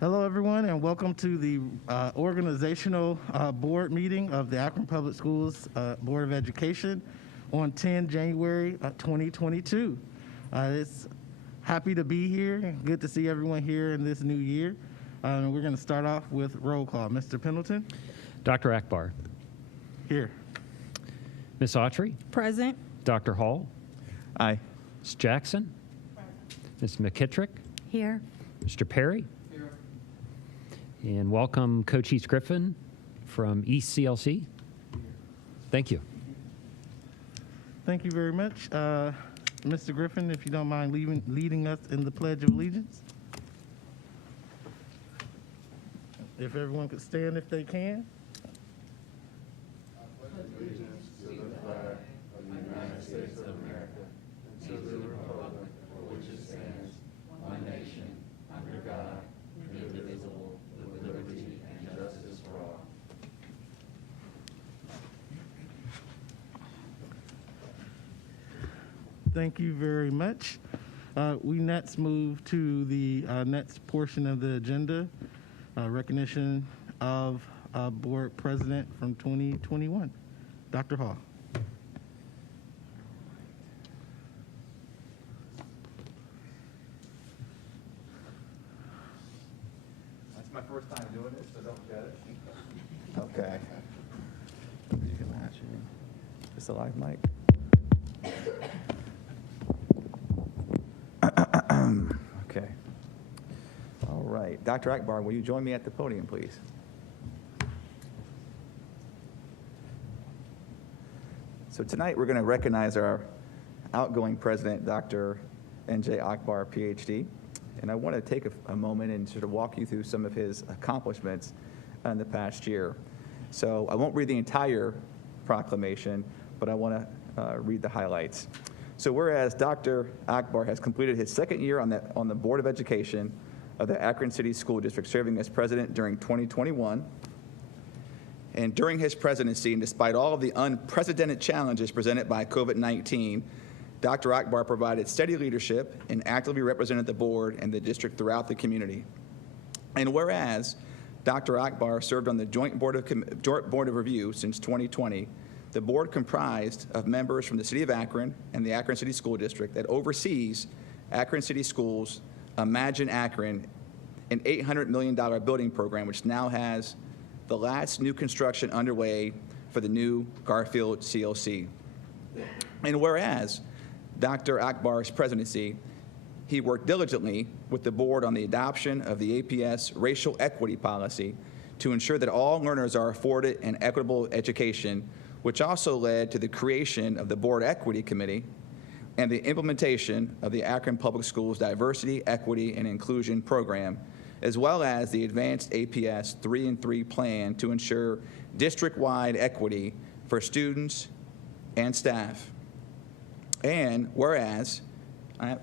Hello, everyone, and welcome to the organizational board meeting of the Akron Public Schools Board of Education on 10 January 2022. It's happy to be here. Good to see everyone here in this new year. We're going to start off with roll call. Mr. Pendleton? Dr. Akbar. Here. Ms. Autry? Present. Dr. Hall? Aye. Ms. Jackson? Ms. McKittrick? Here. Mr. Perry? And welcome Coach Griffin from East CLC. Thank you. Thank you very much. Mr. Griffin, if you don't mind leading us in the Pledge of Allegiance. If everyone could stand if they can. I pledge allegiance to the flag of the United States of America and to the republic for which it stands, one nation, under God, indivisible, with liberty and justice for all. Thank you very much. We next move to the next portion of the agenda, recognition of board president from 2021. Dr. Hall. That's my first time doing this, so don't judge. Okay. You can match it. Just a live mic. Okay. All right. Dr. Akbar, will you join me at the podium, please? So tonight we're going to recognize our outgoing president, Dr. N.J. Akbar, PhD. And I want to take a moment and sort of walk you through some of his accomplishments in the past year. So I won't read the entire proclamation, but I want to read the highlights. So whereas Dr. Akbar has completed his second year on the Board of Education of the Akron City School District, serving as president during 2021, and during his presidency, and despite all of the unprecedented challenges presented by COVID-19, Dr. Akbar provided steady leadership and actively represented the board and the district throughout the community. And whereas Dr. Akbar served on the Joint Board of Review since 2020, the board comprised of members from the City of Akron and the Akron City School District that oversees Akron City Schools' Imagine Akron, an $800 million building program, which now has the last new construction underway for the new Garfield CLC. And whereas Dr. Akbar's presidency, he worked diligently with the board on the adoption of the APS racial equity policy to ensure that all learners are afforded an equitable education, which also led to the creation of the Board Equity Committee and the implementation of the Akron Public Schools Diversity, Equity, and Inclusion Program, as well as the Advanced APS 3-in-3 plan to ensure district-wide equity for students and staff. And whereas,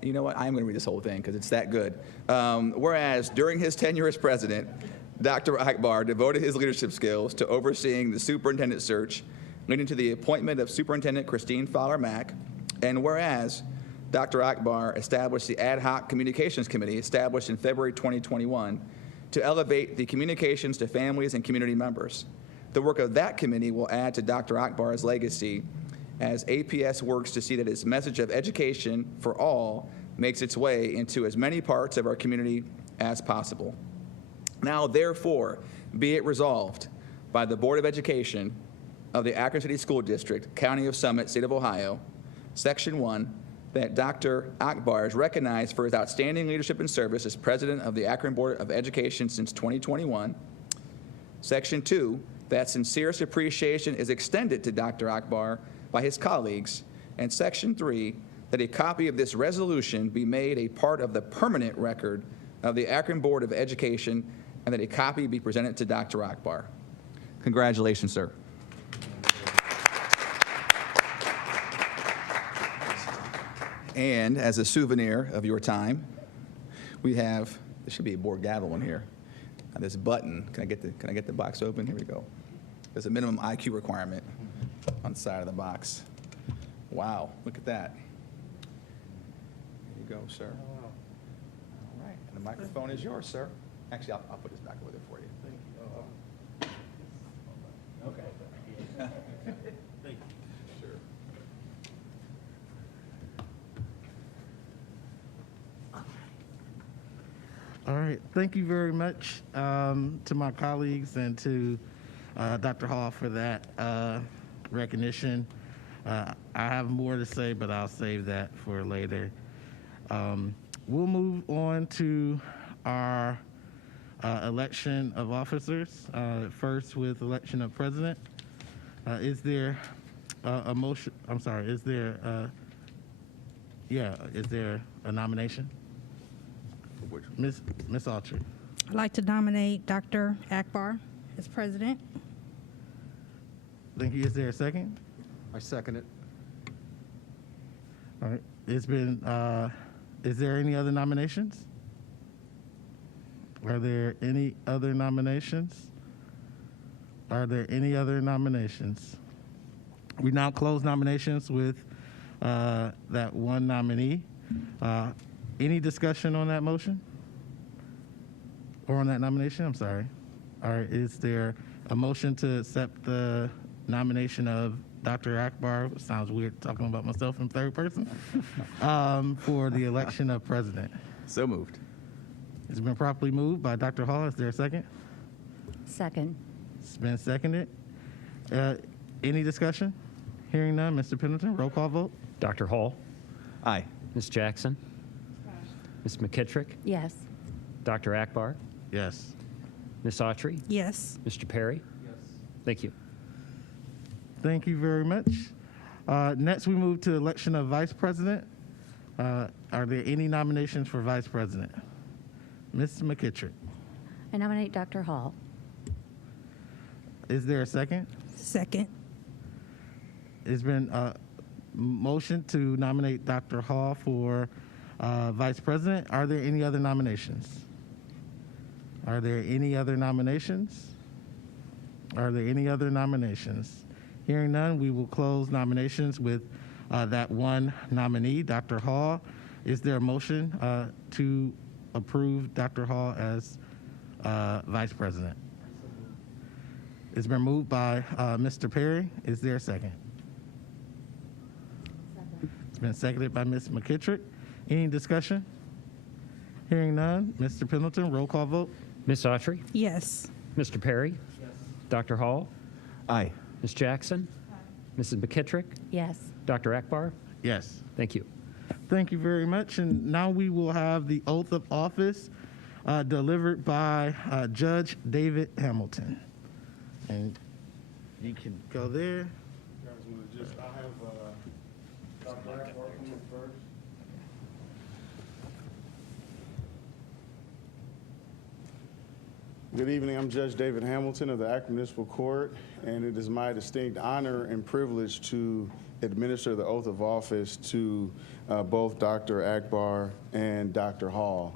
you know what, I'm going to read this whole thing because it's that good. Whereas during his tenure as president, Dr. Akbar devoted his leadership skills to overseeing the superintendent search, leading to the appointment of Superintendent Christine Fowler-Mack. And whereas Dr. Akbar established the Ad Hoc Communications Committee, established in February 2021, to elevate the communications to families and community members. The work of that committee will add to Dr. Akbar's legacy as APS works to see that his message of education for all makes its way into as many parts of our community as possible. Now, therefore, be it resolved by the Board of Education of the Akron City School District, County of Summit, State of Ohio, Section 1, that Dr. Akbar is recognized for his outstanding leadership and service as president of the Akron Board of Education since 2021. Section 2, that sincerest appreciation is extended to Dr. Akbar by his colleagues. And Section 3, that a copy of this resolution be made a part of the permanent record of the Akron Board of Education, and that a copy be presented to Dr. Akbar. Congratulations, sir. And as a souvenir of your time, we have, there should be a board gavel in here. This button, can I get the box open? Here we go. There's a minimum IQ requirement on the side of the box. Wow, look at that. Here you go, sir. All right, and the microphone is yours, sir. Actually, I'll put this back over there for you. Okay. Thank you. Sure. All right. Thank you very much to my colleagues and to Dr. Hall for that recognition. I have more to say, but I'll save that for later. We'll move on to our election of officers. First with election of president. Is there a motion? I'm sorry. Is there a nomination? Miss Autry. I'd like to nominate Dr. Akbar as president. Thank you. Is there a second? I second it. All right. It's been, is there any other nominations? Are there any other nominations? Are there any other nominations? We now close nominations with that one nominee. Any discussion on that motion? Or on that nomination? I'm sorry. All right. Is there a motion to accept the nomination of Dr. Akbar? Sounds weird talking about myself in third person. For the election of president. So moved. It's been properly moved by Dr. Hall. Is there a second? Second. It's been seconded. Any discussion? Hearing none. Mr. Pendleton, roll call vote. Dr. Hall, Aye. Ms. Jackson, Ms. McKittrick, Yes. Dr. Akbar, Yes. Ms. Autry, Yes. Mr. Perry. Yes. Thank you. Thank you very much. Next, we move to election of vice president. Are there any nominations for vice president? Ms. McKittrick. I nominate Dr. Hall. Is there a second? Second. It's been a motion to nominate Dr. Hall for vice president. Are there any other nominations? Are there any other nominations? Are there any other nominations? Hearing none, we will close nominations with that one nominee, Dr. Hall. Is there a motion to approve Dr. Hall as vice president? It's been moved by Mr. Perry. Is there a second? It's been seconded by Ms. McKittrick. Any discussion? Hearing none. Mr. Pendleton, roll call vote. Ms. Autry, Yes. Mr. Perry. Yes. Dr. Hall, Aye. Ms. Jackson, Mrs. McKittrick, Yes. Dr. Akbar. Yes. Thank you. Thank you very much. And now we will have the oath of office delivered by Judge David Hamilton. And you can go there. I have Dr. Akbar coming first. Good evening. I'm Judge David Hamilton of the Akron Municipal Court, and it is my distinct honor and privilege to administer the oath of office to both Dr. Akbar and Dr. Hall.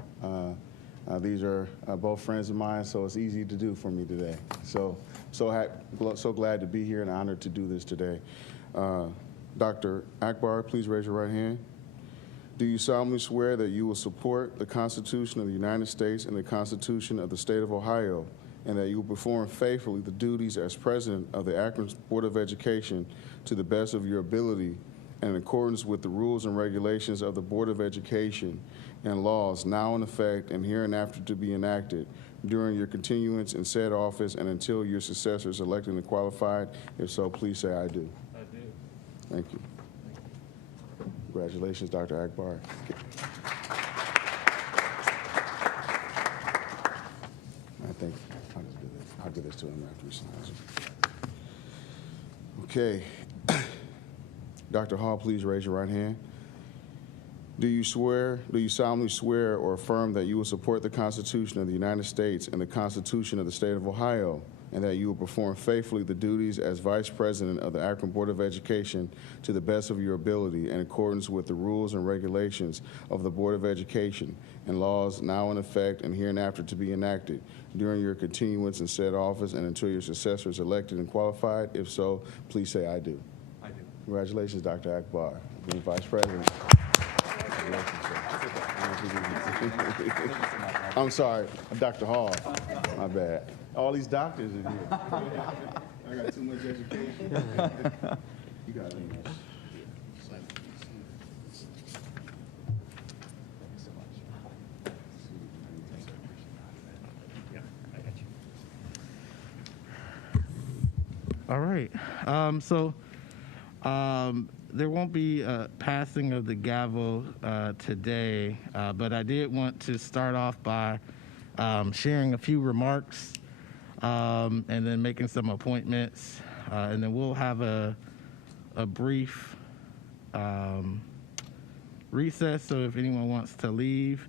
These are both friends of mine, so it's easy to do for me today. So glad to be here and honored to do this today. Dr. Akbar, please raise your right hand. Do you solemnly swear that you will support the Constitution of the United States and the Constitution of the State of Ohio, and that you will perform faithfully the duties as president of the Akron Board of Education to the best of your ability and in accordance with the rules and regulations of the Board of Education and laws now in effect and hereinafter to be enacted during your continuance in said office and until your successor is elected and qualified? If so, please say I do. I do. Thank you. Congratulations, Dr. Akbar. I think I'll give this to him after he signs it. Okay. Dr. Hall, please raise your right hand. Do you solemnly swear or affirm that you will support the Constitution of the United States and the Constitution of the State of Ohio, and that you will perform faithfully the duties as Vice President of the Akron Board of Education to the best of your ability in accordance with the rules and regulations of the Board of Education and laws now in effect and hereinafter to be enacted during your continuance in said office and until your successor is elected and qualified? If so, please say I do. I do. Congratulations, Dr. Akbar, being Vice President. I'm sorry, Dr. Hall. My bad. All these doctors in here. I got too much education. You got it. All right. There won't be a passing of the gavel today, but I did want to start off by sharing a few remarks and then making some appointments. And then we'll have a brief recess, so if anyone wants to leave,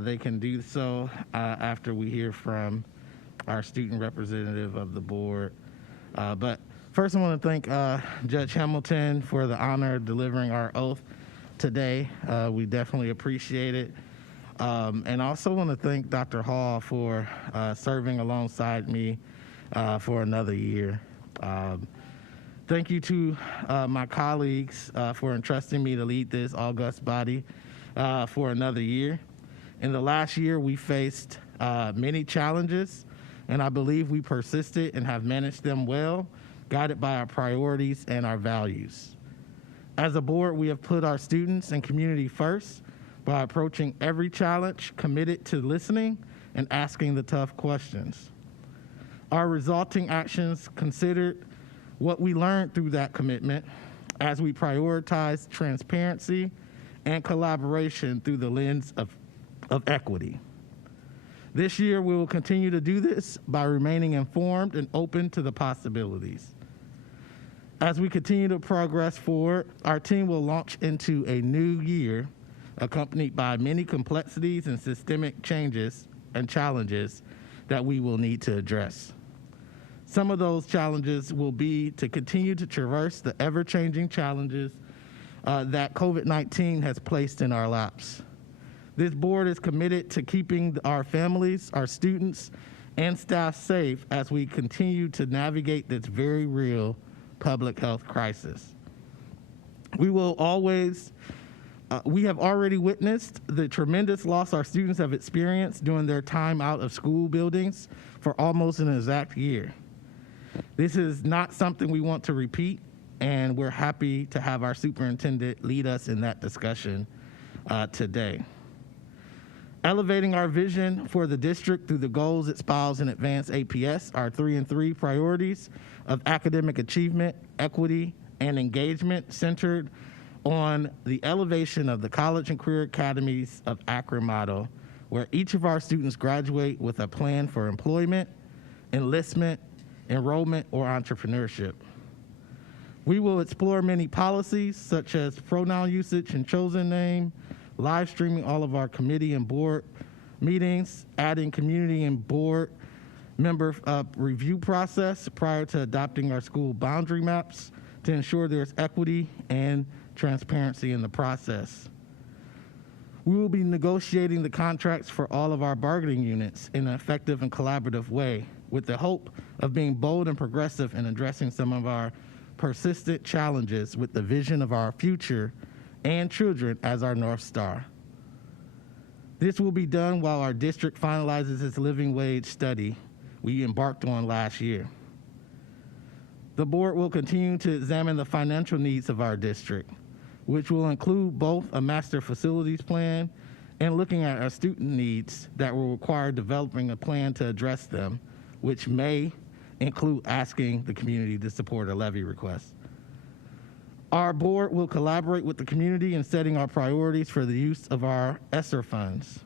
they can do so after we hear from our student representative of the board. But first, I want to thank Judge Hamilton for the honor of delivering our oath today. We definitely appreciate it. And I also want to thank Dr. Hall for serving alongside me for another year. Thank you to my colleagues for entrusting me to lead this august body for another year. In the last year, we faced many challenges, and I believe we persisted and have managed them well, guided by our priorities and our values. As a board, we have put our students and community first by approaching every challenge, committed to listening and asking the tough questions. Our resulting actions considered what we learned through that commitment as we prioritize transparency and collaboration through the lens of equity. This year, we will continue to do this by remaining informed and open to the possibilities. As we continue to progress forward, our team will launch into a new year accompanied by many complexities and systemic changes and challenges that we will need to address. Some of those challenges will be to continue to traverse the ever-changing challenges that COVID-19 has placed in our laps. This board is committed to keeping our families, our students, and staff safe as we continue to navigate this very real public health crisis. We have already witnessed the tremendous loss our students have experienced during their time out of school buildings for almost an exact year. This is not something we want to repeat, and we're happy to have our superintendent lead us in that discussion today. Elevating our vision for the district through the goals it espoused in Advanced APS, our 3 and 3 priorities of academic achievement, equity, and engagement centered on the elevation of the college and career academies of Akron model, where each of our students graduate with a plan for employment, enlistment, enrollment, or entrepreneurship. We will explore many policies such as pronoun usage and chosen name, live streaming all of our committee and board meetings, adding community and board member review process prior to adopting our school boundary maps to ensure there's equity and transparency in the process. We will be negotiating the contracts for all of our bargaining units in an effective and collaborative way, with the hope of being bold and progressive in addressing some of our persistent challenges with the vision of our future and children as our North Star. This will be done while our district finalizes its living wage study we embarked on last year. The board will continue to examine the financial needs of our district, which will include both a master facilities plan and looking at our student needs that will require developing a plan to address them, which may include asking the community to support a levy request. Our board will collaborate with the community in setting our priorities for the use of our ESSER funds.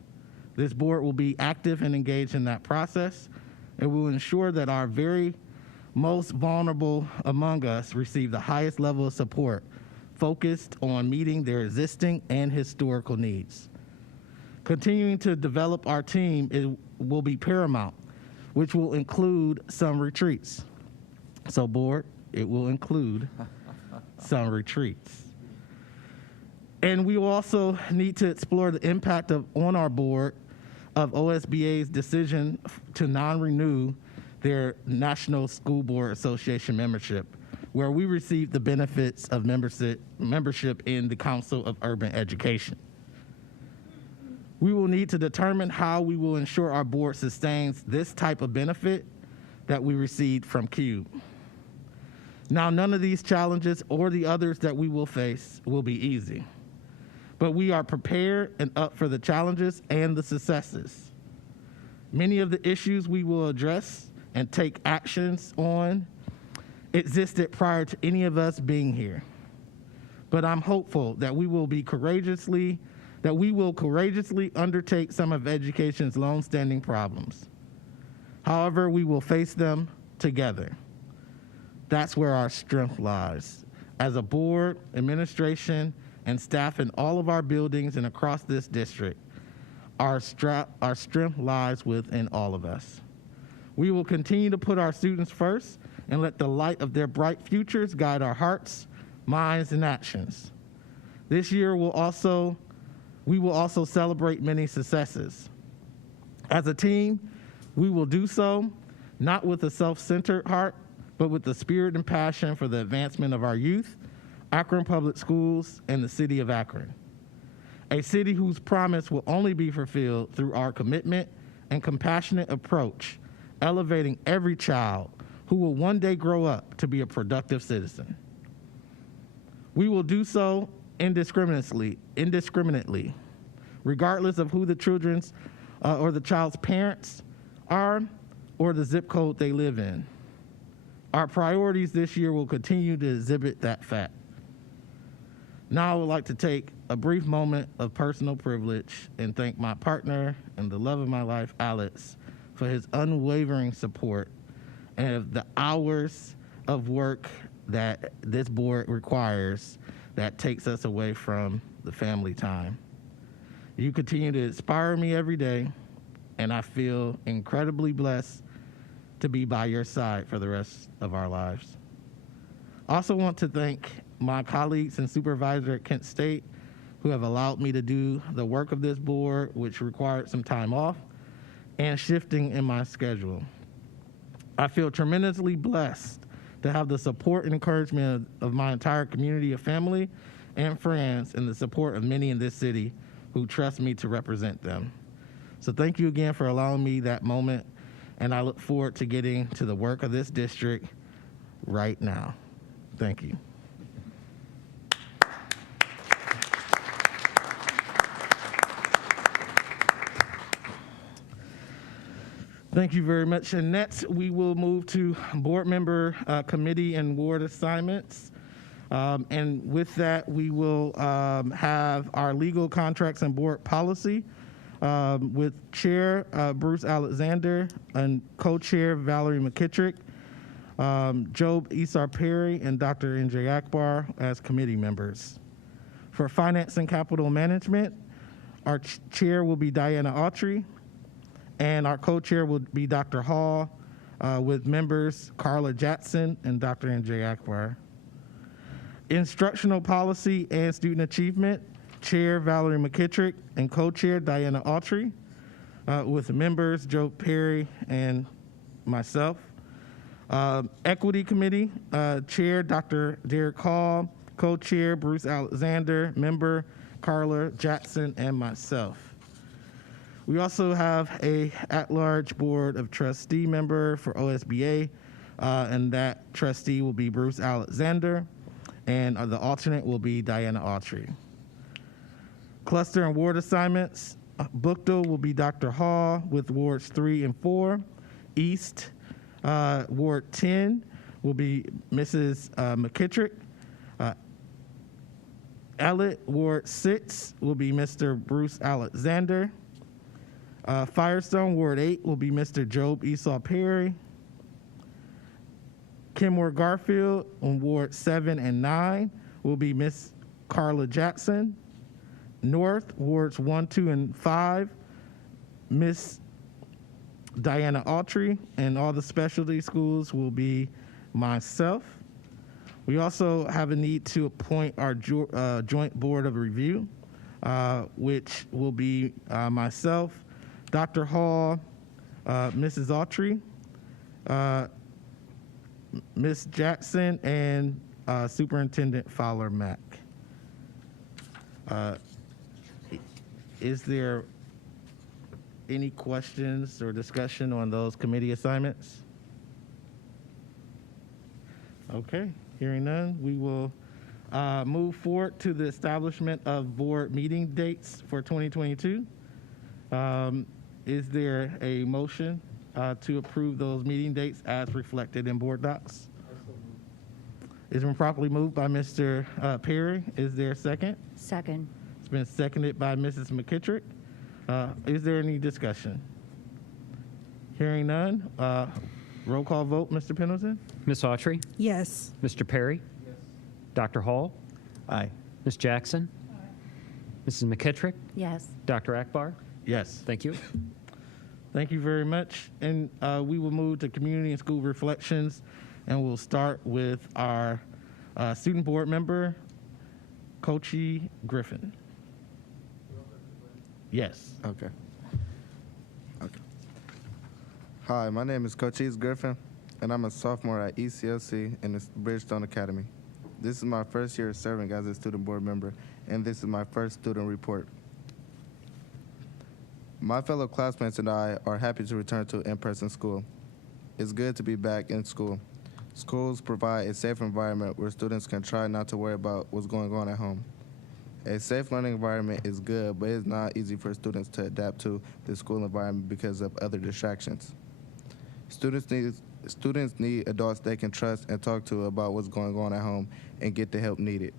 This board will be active and engaged in that process, and will ensure that our very most vulnerable among us receive the highest level of support, focused on meeting their existing and historical needs. Continuing to develop our team will be paramount, which will include some retreats. So board, it will include some retreats. And we will also need to explore the impact on our board of OSBA's decision to non-renew their National School Board Association membership where we receive the benefits of membership in the Council of Urban Education. We will need to determine how we will ensure our board sustains this type of benefit that we received from CUBE. Now, none of these challenges or the others that we will face will be easy, but we are prepared and up for the challenges and the successes. Many of the issues we will address and take actions on existed prior to any of us being here, but I'm hopeful that we will courageously undertake some of education's long-standing problems. However, we will face them together. That's where our strength lies. As a board, administration, and staff in all of our buildings and across this district, our strength lies within all of us. We will continue to put our students first and let the light of their bright futures guide our hearts, minds, and actions. This year, we will also celebrate many successes. As a team, we will do so not with a self-centered heart, but with the spirit and passion for the advancement of our youth, Akron Public Schools, and the city of Akron. A city whose promise will only be fulfilled through our commitment and compassionate approach, elevating every child who will one day grow up to be a productive citizen. We will do so indiscriminately, regardless of who the children's or the child's parents are or the zip code they live in. Our priorities this year will continue to exhibit that fact. Now I would like to take a brief moment of personal privilege and thank my partner and the love of my life, Alex, for his unwavering support and the hours of work that this board requires that takes us away from the family time. You continue to inspire me every day, and I feel incredibly blessed to be by your side for the rest of our lives. I also want to thank my colleagues and supervisor at Kent State who have allowed me to do the work of this board, which required some time off and shifting in my schedule. I feel tremendously blessed to have the support and encouragement of my entire community of family and friends and the support of many in this city who trust me to represent them. So thank you again for allowing me that moment, and I look forward to getting to the work of this district right now. Thank you. Thank you very much. And next, we will move to board member committee and ward assignments. And with that, we will have our legal contracts and board policy with Chair Bruce Alexander and Co-Chair Valerie McKittrick, Job Esar Perry, and Dr. N.J. Akbar as committee members. For finance and capital management, our chair will be Diana Autry, and our co-chair will be Dr. Hall, with members Carla Jackson and Dr. N.J. Akbar. Instructional policy and student achievement, Chair Valerie McKittrick and co-chair Diana Autry, with members Joe Perry and myself. Equity committee, Chair Dr. Derek Hall, co-chair Bruce Alexander, member Carla Jackson, and myself. We also have a at-large board of trustee member for OSBA, and that trustee will be Bruce Alexander, and the alternate will be Diana Autry. Cluster and ward assignments, Bookdo will be Dr. Hall with wards 3 and 4. East, Ward 10 will be Mrs. McKittrick. Ellet, Ward 6 will be Mr. Bruce Alexander. Firestone, Ward 8 will be Mr. Job Esau Perry. Kenmore Garfield on Ward 7 and 9 will be Miss Carla Jackson. North, Wards 1, 2, and 5, Miss Diana Autry, and all the specialty schools will be myself. We also have a need to appoint our joint board of review, which will be myself, Dr. Hall, Mrs. Autry, Ms. Jackson and Superintendent Fowler Mack. Is there any questions or discussion on those committee assignments? Okay, hearing none, we will move forward to the establishment of board meeting dates for 2022. Is there a motion to approve those meeting dates as reflected in board docs? It's been properly moved by Mr. Perry. Is there a second? Second. It's been seconded by Mrs. McKittrick. Is there any discussion? Hearing none, roll call vote, Mr. Pendleton? Ms. Autry, Yes. Mr. Perry, Dr. Hall, Aye. Ms. Jackson, Mrs. McKittrick, Yes. Dr. Akbar. Yes. Thank you. Thank you very much. And we will move to community and school reflections, and we'll start with our student board member, Coachy Griffin. Yes. Okay. Hi, my name is Coachise Griffin, and I'm a sophomore at ECLC in the Bridgestone Academy. This is my first year serving as a student board member, and this is my first student report. My fellow classmates and I are happy to return to in-person school. It's good to be back in school. Schools provide a safe environment where students can try not to worry about what's going on at home. A safe learning environment is good, but it's not easy for students to adapt to the school environment because of other distractions. Students need adults they can trust and talk to about what's going on at home and get the help needed.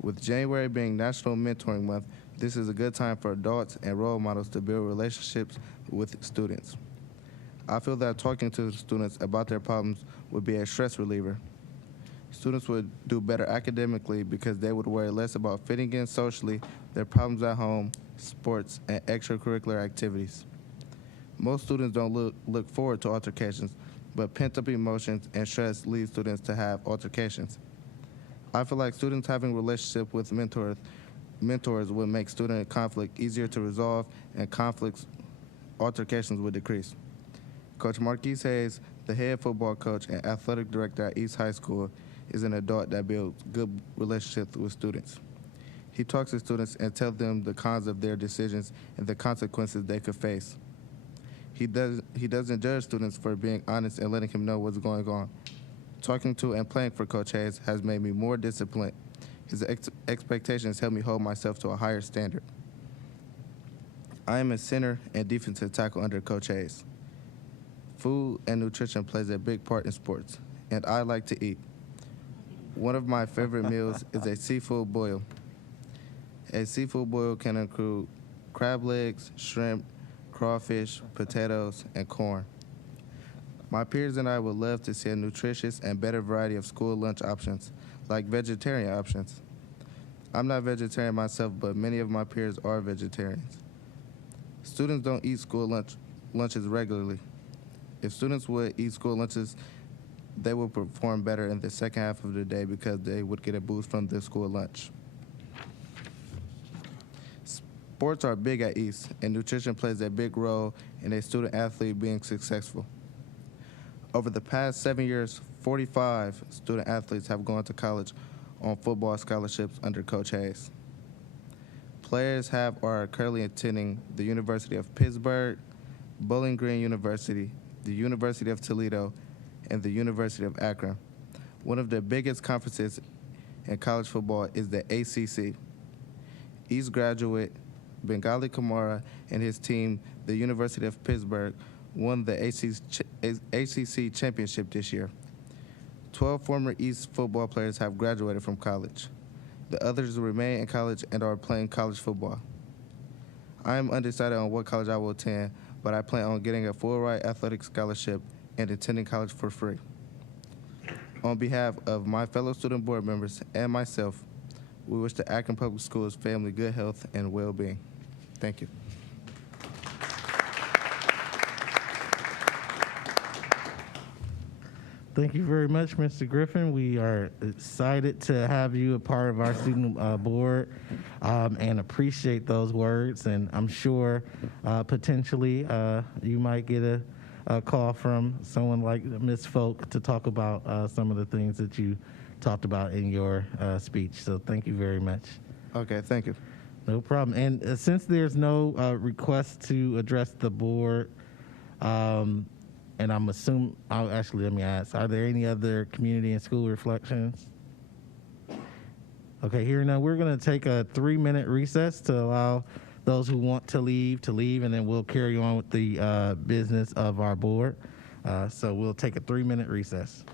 With January being National Mentoring Month, this is a good time for adults and role models to build relationships with students. I feel that talking to students about their problems would be a stress reliever. Students would do better academically because they would worry less about fitting in socially, their problems at home, sports, and extracurricular activities. Most students don't look forward to altercations, but pent-up emotions and stress lead students to have altercations. I feel like students having relationship with mentors would make student conflict easier to resolve, and altercations would decrease. Coach Marquise Hayes, the head football coach and athletic director at East High School, is an adult that builds good relationships with students. He talks to students and tells them the cons of their decisions and the consequences they could face. He doesn't judge students for being honest and letting him know what's going on. Talking to and playing for Coach Hayes has made me more disciplined. His expectations help me hold myself to a higher standard. I am a center and defensive tackle under Coach Hayes. Food and nutrition plays a big part in sports, and I like to eat. One of my favorite meals is a seafood boil. A seafood boil can include crab legs, shrimp, crawfish, potatoes, and corn. My peers and I would love to see a nutritious and better variety of school lunch options, like vegetarian options. I'm not vegetarian myself, but many of my peers are vegetarians. Students don't eat school lunches regularly. If students would eat school lunches, they would perform better in the second half of the day because they would get a boost from their school lunch. Sports are big at East, and nutrition plays a big role in a student athlete being successful. Over the past 7 years, 45 student athletes have gone to college on football scholarships under Coach Hayes. Players are currently attending the University of Pittsburgh, Bowling Green University, the University of Toledo, and the University of Akron. One of the biggest conferences in college football is the ACC. East graduate Bengali Kamara and his team, the University of Pittsburgh, won the ACC championship this year. 12 former East football players have graduated from college. The others remain in college and are playing college football. I am undecided on what college I will attend, but I plan on getting a full-ride athletic scholarship and attending college for free. On behalf of my fellow student board members and myself, we wish the Akron Public Schools family good health and well-being. Thank you. Thank you very much, Mr. Griffin. We are excited to have you a part of our student board and appreciate those words. And I'm sure potentially you might get call from someone like Ms. Folk to talk about some of the things that you talked about in your speech. So thank you very much. Okay, thank you. No problem. And since there's no request to address the board, and I'm assuming, let me ask, are there any other community and school reflections? Okay, here now we're going to take a 3-minute recess to allow those who want to leave, and then we'll carry on with the business of our board. So we'll take a 3-minute recess.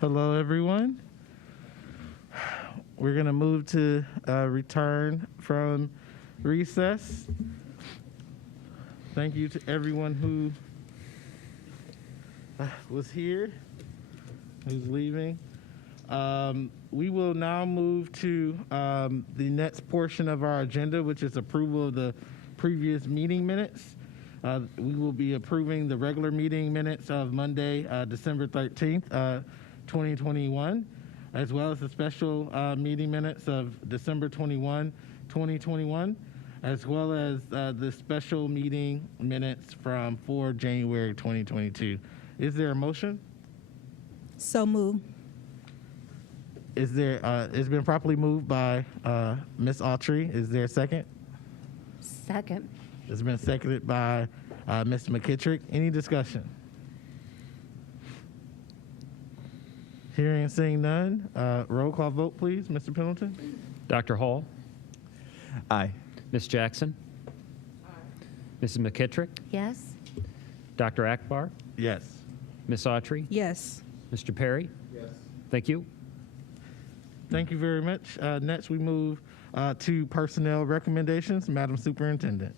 Hello, everyone. We're going to move to return from recess. Thank you to everyone who was here, who's leaving. We will now move to the next portion of our agenda, which is approval of the previous meeting minutes. We will be approving the regular meeting minutes of Monday, December 13th, 2021, as well as the special meeting minutes of December 21, 2021, as well as the special meeting minutes from 4 January 2022. Is there a motion? So move. Is there? It's been properly moved by Ms. Autry. Is there a second? Second. It's been seconded by Mr. McKittrick. Any discussion? Hearing and seeing none. Roll call vote, please. Mr. Pendleton? Dr. Hall, Aye. Ms. Jackson, Mrs. McKittrick, Yes. Dr. Akbar, Yes. Ms. Autry, Yes. Mr. Perry. Yes. Thank you. Thank you very much. Next, we move to personnel recommendations. Madam Superintendent.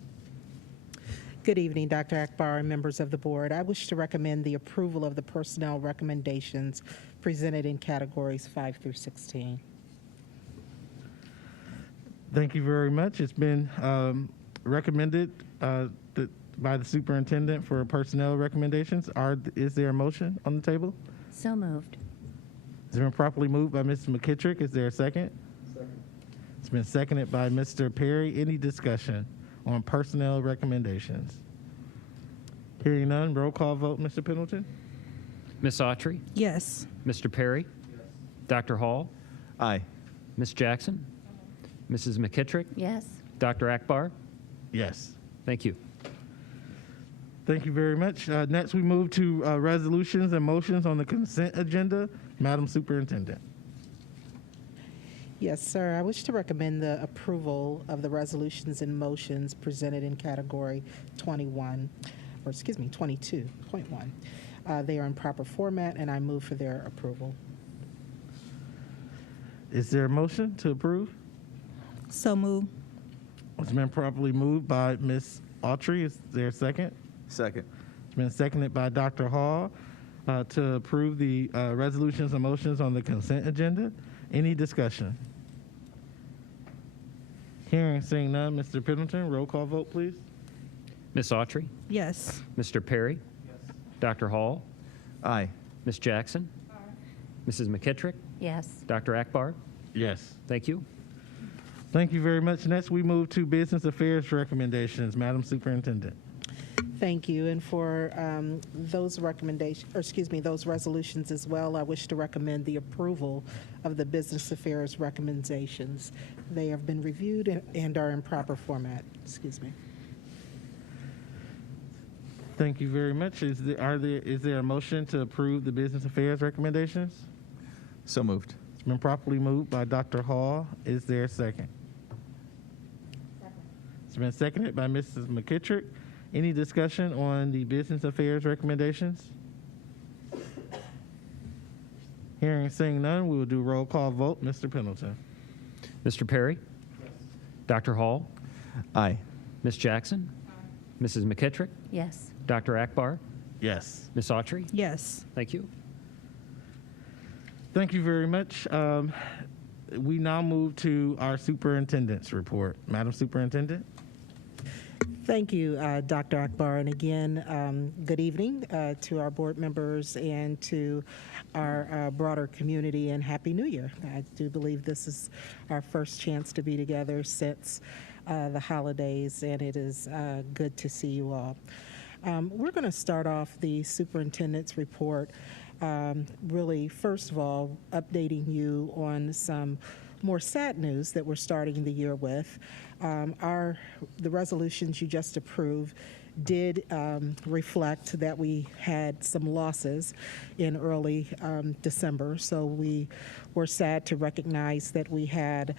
Good evening, Dr. Akbar and members of the board. I wish to recommend the approval of the personnel recommendations presented in categories 5 through 16. Thank you very much. It's been recommended by the superintendent for personnel recommendations. Is there a motion on the table? So moved. It's been properly moved by Mr. McKittrick. Is there a second? Second. It's been seconded by Mr. Perry. Any discussion on personnel recommendations? Hearing none, roll call vote, Mr. Pendleton? Ms. Autry, Yes. Mr. Perry, Dr. Hall, Aye. Ms. Jackson, Mrs. McKittrick, Yes. Dr. Akbar. Yes. Thank you. Thank you very much. Next, we move to resolutions and motions on the consent agenda. Madam Superintendent. Yes, sir. I wish to recommend the approval of the resolutions and motions presented in category 22.1. They are in proper format, and I move for their approval. Is there a motion to approve? So move. It's been properly moved by Ms. Autry. Is there a second? Second. It's been seconded by Dr. Hall to approve the resolutions and motions on the consent agenda. Any discussion? Hearing and seeing none, Mr. Pendleton, roll call vote, please. Ms. Autry, Yes. Mr. Perry, Dr. Hall, Aye. Ms. Jackson, Mrs. McKittrick, Yes. Dr. Akbar. Yes. Thank you. Thank you very much. Next, we move to business affairs recommendations. Madam Superintendent. Thank you. And for those those resolutions as well, I wish to recommend the approval of the business affairs recommendations. They have been reviewed and are in proper format. Excuse me. Thank you very much. Is there a motion to approve the business affairs recommendations? So moved. It's been properly moved by Dr. Hall. Is there a second? It's been seconded by Mrs. McKittrick. Any discussion on the business affairs recommendations? Hearing and seeing none, we will do roll call vote. Mr. Pendleton. Mr. Perry, Dr. Hall, Aye. Ms. Jackson, Mrs. McKittrick, Yes. Dr. Akbar, Yes. Ms. Autry. Yes. Thank you. Thank you very much. We now move to our superintendent's report. Madam Superintendent. Thank you, Dr. Akbar. And again, good evening to our board members and to our broader community, and Happy New Year. I do believe this is our first chance to be together since the holidays, and it is good to see you all. We're going to start off the superintendent's report, really, first of all, updating you on some more sad news that we're starting the year with. The resolutions you just approved did reflect that we had some losses in early December. So we were sad to recognize that we had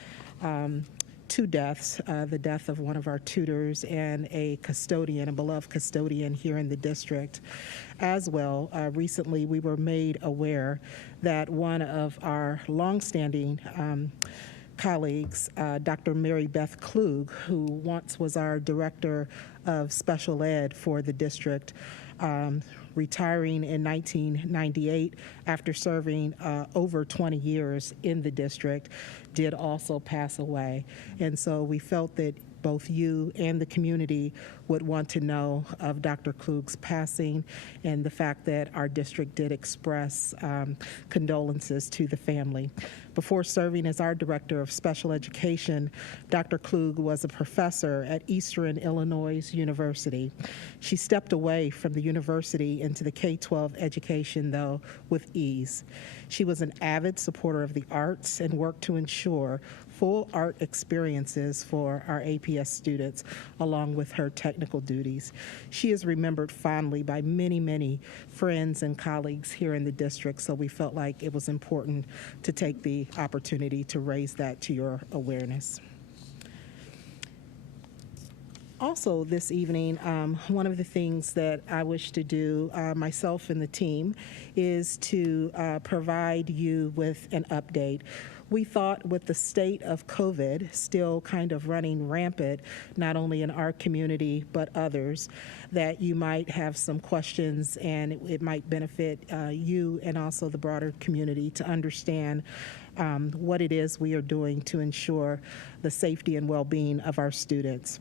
2 deaths, the death of one of our tutors and a custodian, a beloved custodian here in the district. As well, recently we were made aware that one of our longstanding colleagues, Dr. Mary Beth Klug, who once was our Director of Special Ed for the district, retiring in 1998 after serving over 20 years in the district, did also pass away. And so we felt that both you and the community would want to know of Dr. Klug's passing and the fact that our district did express condolences to the family. Before serving as our Director of Special Education, Dr. Klug was a professor at Eastern Illinois University. She stepped away from the university into the K-12 education, though, with ease. She was an avid supporter of the arts and worked to ensure full art experiences for our APS students, along with her technical duties. She is remembered fondly by many, many friends and colleagues here in the district, so we felt like it was important to take the opportunity to raise that to your awareness. Also this evening, one of the things that I wish to do, myself and the team, is to provide you with an update. We thought with the state of COVID still kind of running rampant, not only in our community but others, that you might have some questions and it might benefit you and also the broader community to understand what it is we are doing to ensure the safety and well-being of our students.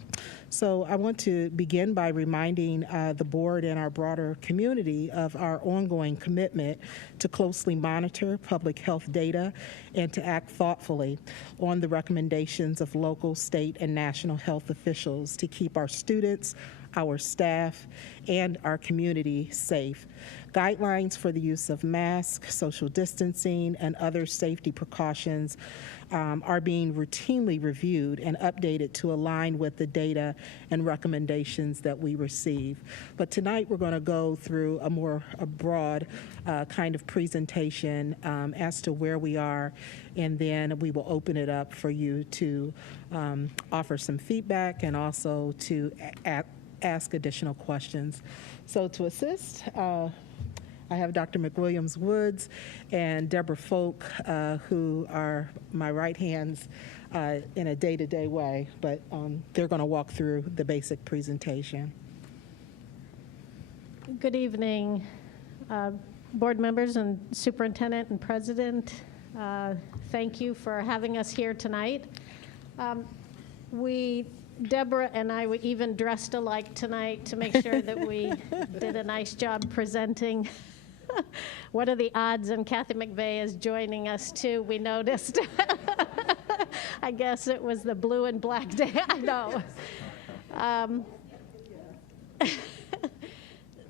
So I want to begin by reminding the board and our broader community of our ongoing commitment to closely monitor public health data and to act thoughtfully on the recommendations of local, state, and national health officials to keep our students, our staff, and our community safe. Guidelines for the use of masks, social distancing, and other safety precautions are being routinely reviewed and updated to align with the data and recommendations that we receive. But tonight we're going to go through a broad kind of presentation as to where we are, and then we will open it up for you to offer some feedback and also to ask additional questions. So to assist, I have Dr. McWilliams-Woods and Deborah Folk, who are my right hands in a day-to-day way, but they're going to walk through the basic presentation. Good evening, board members and superintendent and president. Thank you for having us here tonight. Deborah and I were even dressed alike tonight to make sure that we did a nice job presenting. What are the odds? And Kathy McVeigh is joining us too, we noticed. I guess it was the blue and black day, I know.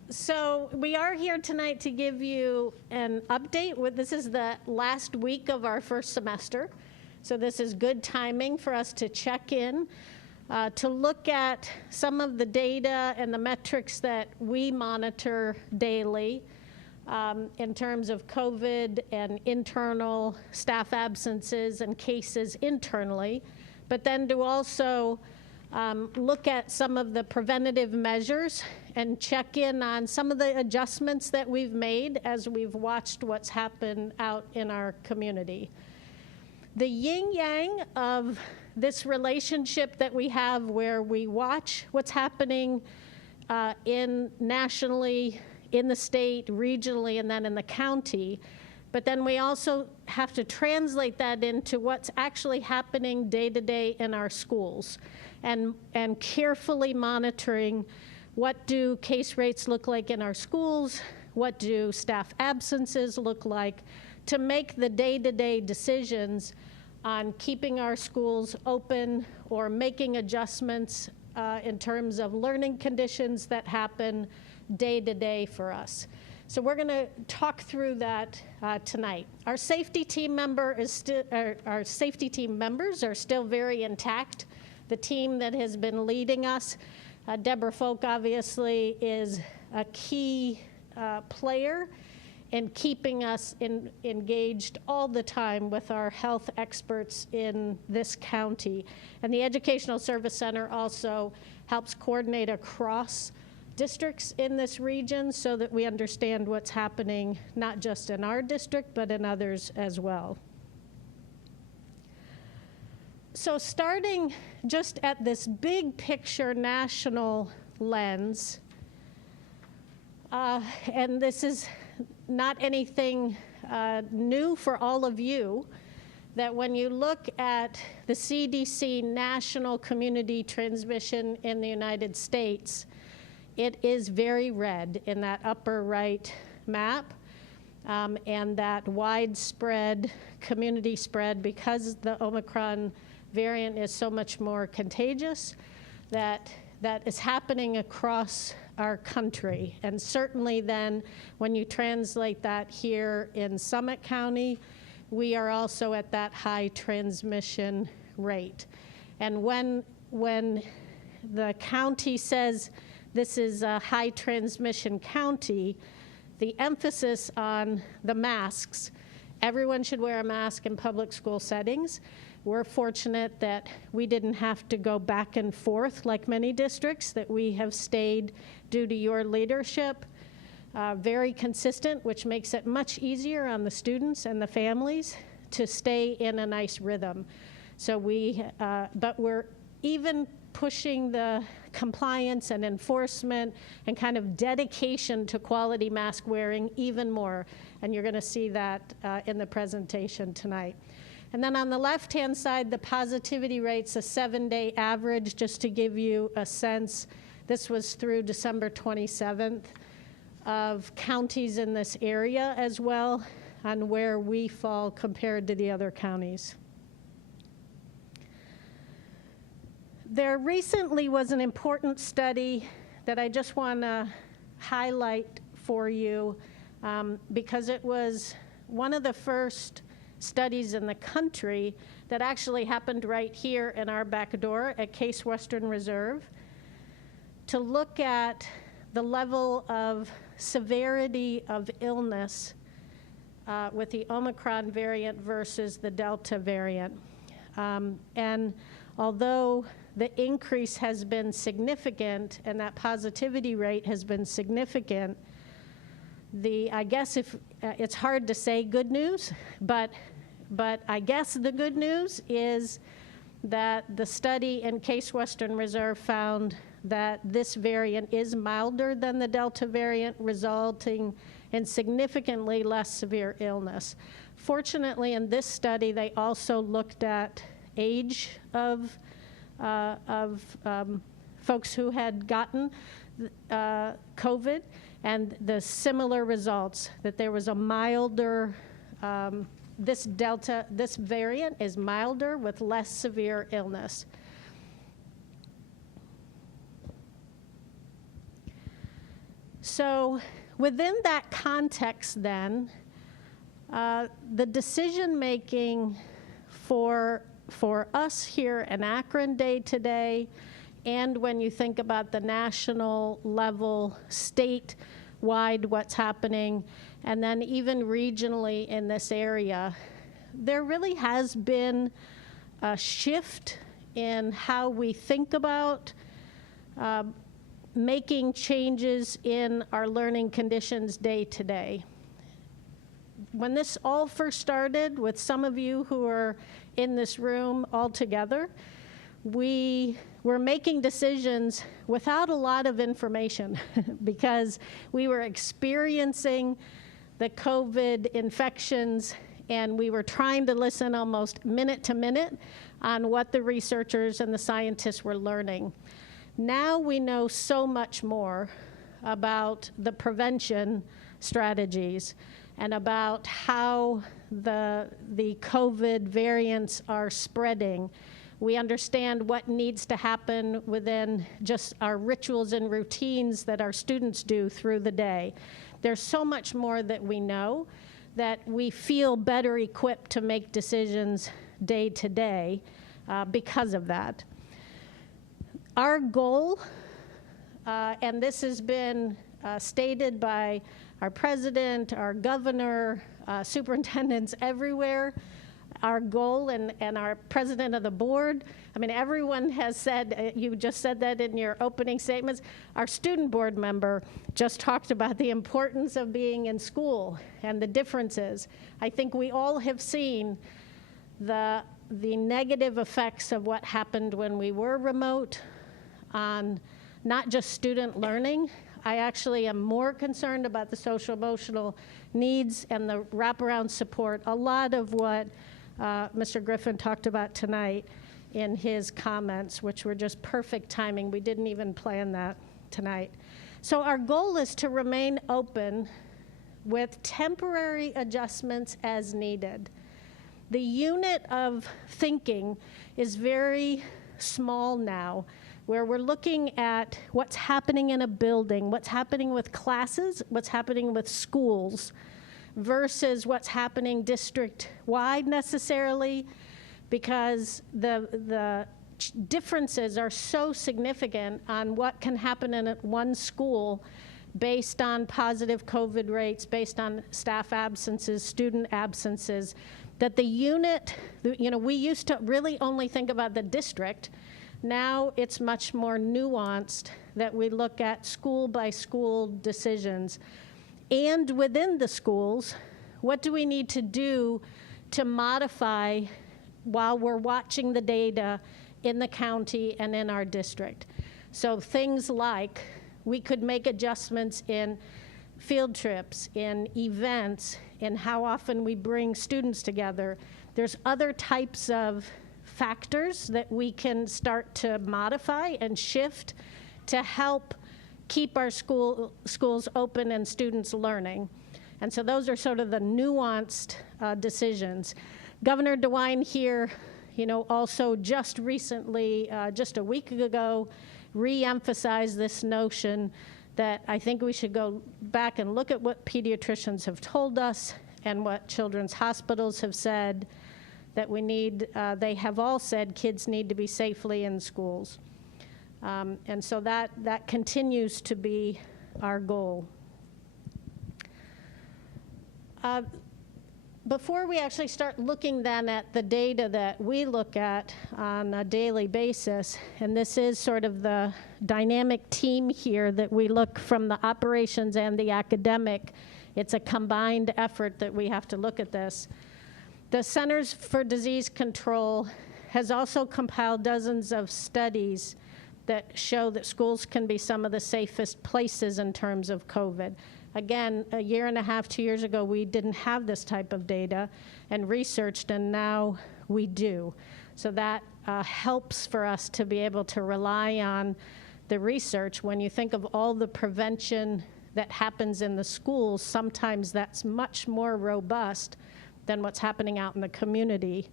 So we are here tonight to give you an update. This is the last week of our first semester. So this is good timing for us to check in, to look at some of the data and the metrics that we monitor daily in terms of COVID and internal staff absences and cases internally, but then to also look at some of the preventative measures and check in on some of the adjustments that we've made as we've watched what's happened out in our community. The yin-yang of this relationship that we have where we watch what's happening nationally, in the state, regionally, and then in the county. But then we also have to translate that into what's actually happening day to day in our schools and carefully monitoring what do case rates look like in our schools, what do staff absences look like, to make the day-to-day decisions on keeping our schools open or making adjustments in terms of learning conditions that happen day to day for us. So we're going to talk through that tonight. Our safety team members are still very intact. The team that has been leading us, Deborah Folk obviously is a key player in keeping us engaged all the time with our health experts in this county. And the Educational Service Center also helps coordinate across districts in this region so that we understand what's happening not just in our district, but in others as well. So starting just at this big picture national lens, and this is not anything new for all of you, that when you look at the CDC national community transmission in the United States, it is very red in that upper right map, and that widespread community spread, because the Omicron variant is so much more contagious, that is happening across our country. And certainly then, when you translate that here in Summit County, we are also at that high transmission rate. And when the county says this is a high transmission county, the emphasis on the masks, everyone should wear a mask in public school settings. We're fortunate that we didn't have to go back and forth like many districts, that we have stayed, due to your leadership, very consistent, which makes it much easier on the students and the families to stay in a nice rhythm. So but we're even pushing the compliance and enforcement and kind of dedication to quality mask wearing even more. And you're going to see that in the presentation tonight. And then on the left-hand side, the positivity rate's a 7-day average, just to give you a sense. This was through December 27th, of counties in this area as well, on where we fall compared to the other counties. There recently was an important study that I just want to highlight for you, because it was one of the first studies in the country that actually happened right here in our back door at Case Western Reserve, to look at the level of severity of illness with the Omicron variant versus the Delta variant. And although the increase has been significant and that positivity rate has been significant, I guess if it's hard to say good news, but I guess the good news is that the study in Case Western Reserve found that this variant is milder than the Delta variant, resulting in significantly less severe illness. Fortunately, in this study, they also looked at age of folks who had gotten COVID, and the similar results, that there was a milder, this variant is milder with less severe illness. So within that context then, the decision-making for us here in Akron day to day, and when you think about the national level, statewide, what's happening, and then even regionally in this area, there really has been a shift in how we think about making changes in our learning conditions day to day. When this all first started, with some of you who are in this room all together, we were making decisions without a lot of information because we were experiencing the COVID infections, and we were trying to listen almost minute to minute on what the researchers and the scientists were learning. Now we know so much more about the prevention strategies and about how the COVID variants are spreading. We understand what needs to happen within just our rituals and routines that our students do through the day. There's so much more that we know, that we feel better equipped to make decisions day to day because of that. Our goal, and this has been stated by our president, our governor, superintendents everywhere, our goal, and our president of the board, I mean, everyone has said, you just said that in your opening statements. Our student board member just talked about the importance of being in school and the differences. I think we all have seen the the negative effects of what happened when we were remote on not just student learning. I actually am more concerned about the social emotional needs and the wraparound support. A lot of what Mr. Griffin talked about tonight in his comments, which were just perfect timing. We didn't even plan that tonight. So our goal is to remain open with temporary adjustments as needed. The unit of thinking is very small now, where we're looking at what's happening in a building, what's happening with classes, what's happening with schools, versus what's happening district-wide necessarily, because the differences are so significant on what can happen in one school based on positive COVID rates, based on staff absences, student absences, that the unit, we used to really only think about the district. Now it's much more nuanced that we look at school by school decisions. And within the schools, what do we need to do to modify while we're watching the data in the county and in our district? So things like we could make adjustments in field trips, in events, in how often we bring students together. There's other types of factors that we can start to modify and shift to help keep our schools open and students learning. And so those are sort of the nuanced decisions. Governor DeWine here, also just recently, just a week ago, re-emphasized this notion that I think we should go back and look at what pediatricians have told us and what children's hospitals have said, that we need, they have all said kids need to be safely in schools. And so that continues to be our goal. Before we actually start looking then at the data that we look at on a daily basis, and this is sort of the dynamic team here that we look from the operations and the academic, it's a combined effort that we have to look at this. The Centers for Disease Control has also compiled dozens of studies that show that schools can be some of the safest places in terms of COVID. Again, a year and a half, 2 years ago, we didn't have this type of data and researched, and now we do. So that helps for us to be able to rely on the research. When you think of all the prevention that happens in the schools, sometimes that's much more robust than what's happening out in the community.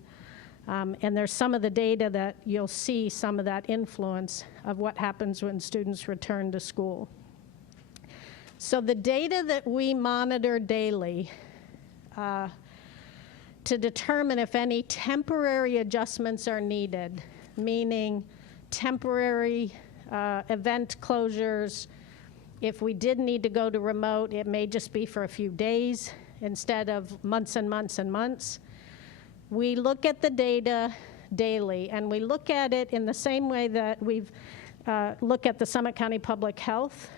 And there's some of the data that you'll see some of that influence of what happens when students return to school. So the data that we monitor daily to determine if any temporary adjustments are needed, meaning temporary event closures. If we did need to go to remote, it may just be for a few days instead of months and months and months. We look at the data daily, and we look at it in the same way that we've looked at the Summit County Public Health.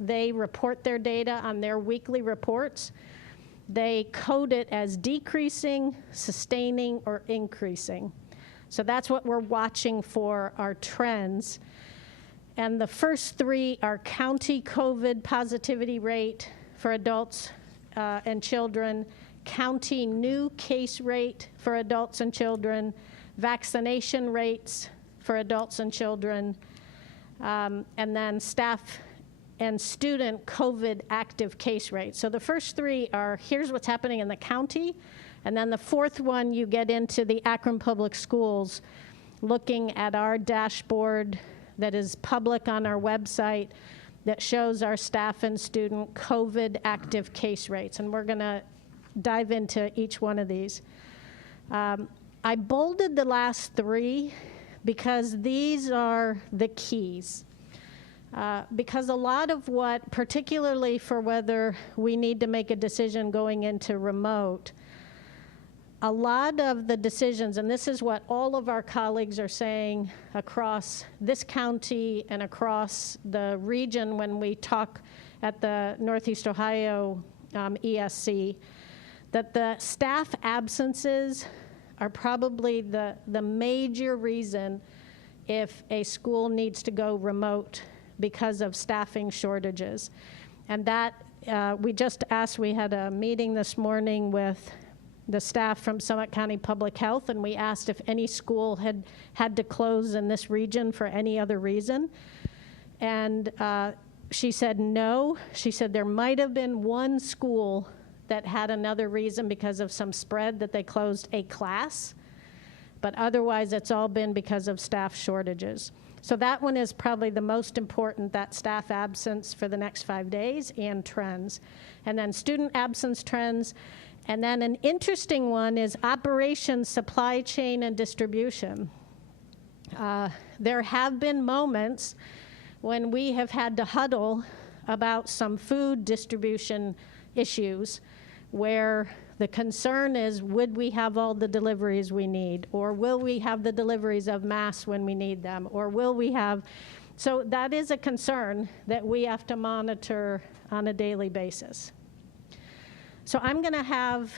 They report their data on their weekly reports. They code it as decreasing, sustaining, or increasing. So that's what we're watching for, our trends. And the first three are county COVID positivity rate for adults and children, county new case rate for adults and children, vaccination rates for adults and children, and then staff and student COVID active case rate. So the first three are, here's what's happening in the county, and then the fourth one, you get into the Akron Public Schools, looking at our dashboard that is public on our website that shows our staff and student COVID active case rates, and we're gonna dive into each one of these. I bolded the last three because these are the keys. Because a lot of what, particularly for whether we need to make a decision going into remote, a lot of the decisions, and this is what all of our colleagues are saying across this county and across the region when we talk at the Northeast Ohio ESC, that the staff absences are probably the major reason if a school needs to go remote because of staffing shortages. And that, we just asked, we had a meeting this morning with the staff from Summit County Public Health, and we asked if any school had to close in this region for any other reason. And she said no. She said there might have been one school that had another reason because of some spread that they closed a class, but otherwise it's all been because of staff shortages. So that one is probably the most important, that staff absence for the next 5 days and trends. And then student absence trends. And then an interesting one is operations, supply chain, and distribution. There have been moments when we have had to huddle about some food distribution issues where the concern is, would we have all the deliveries we need? Or will we have the deliveries of masks when we need them? Or will we have, so that is a concern that we have to monitor on a daily basis. So I'm gonna have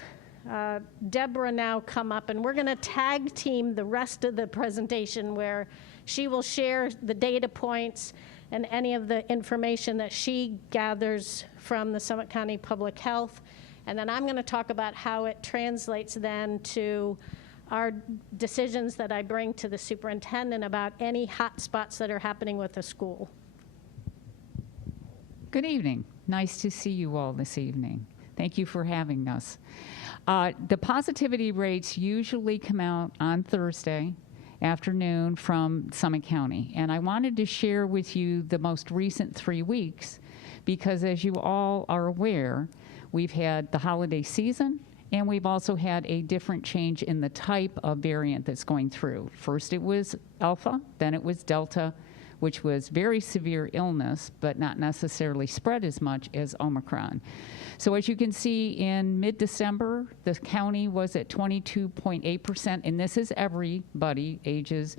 Deborah now come up, and we're gonna tag team the rest of the presentation where she will share the data points and any of the information that she gathers from the Summit County Public Health. And then I'm going to talk about how it translates then to our decisions that I bring to the superintendent about any hot spots that are happening with the school. Good evening. Nice to see you all this evening. Thank you for having us. The positivity rates usually come out on Thursday afternoon from Summit County. And I wanted to share with you the most recent 3 weeks because, as you all are aware, we've had the holiday season, and we've also had a different change in the type of variant that's going through. First it was Alpha, then it was Delta, which was very severe illness, but not necessarily spread as much as Omicron. So as you can see, in mid-December, the county was at 22.8%, and this is everybody, ages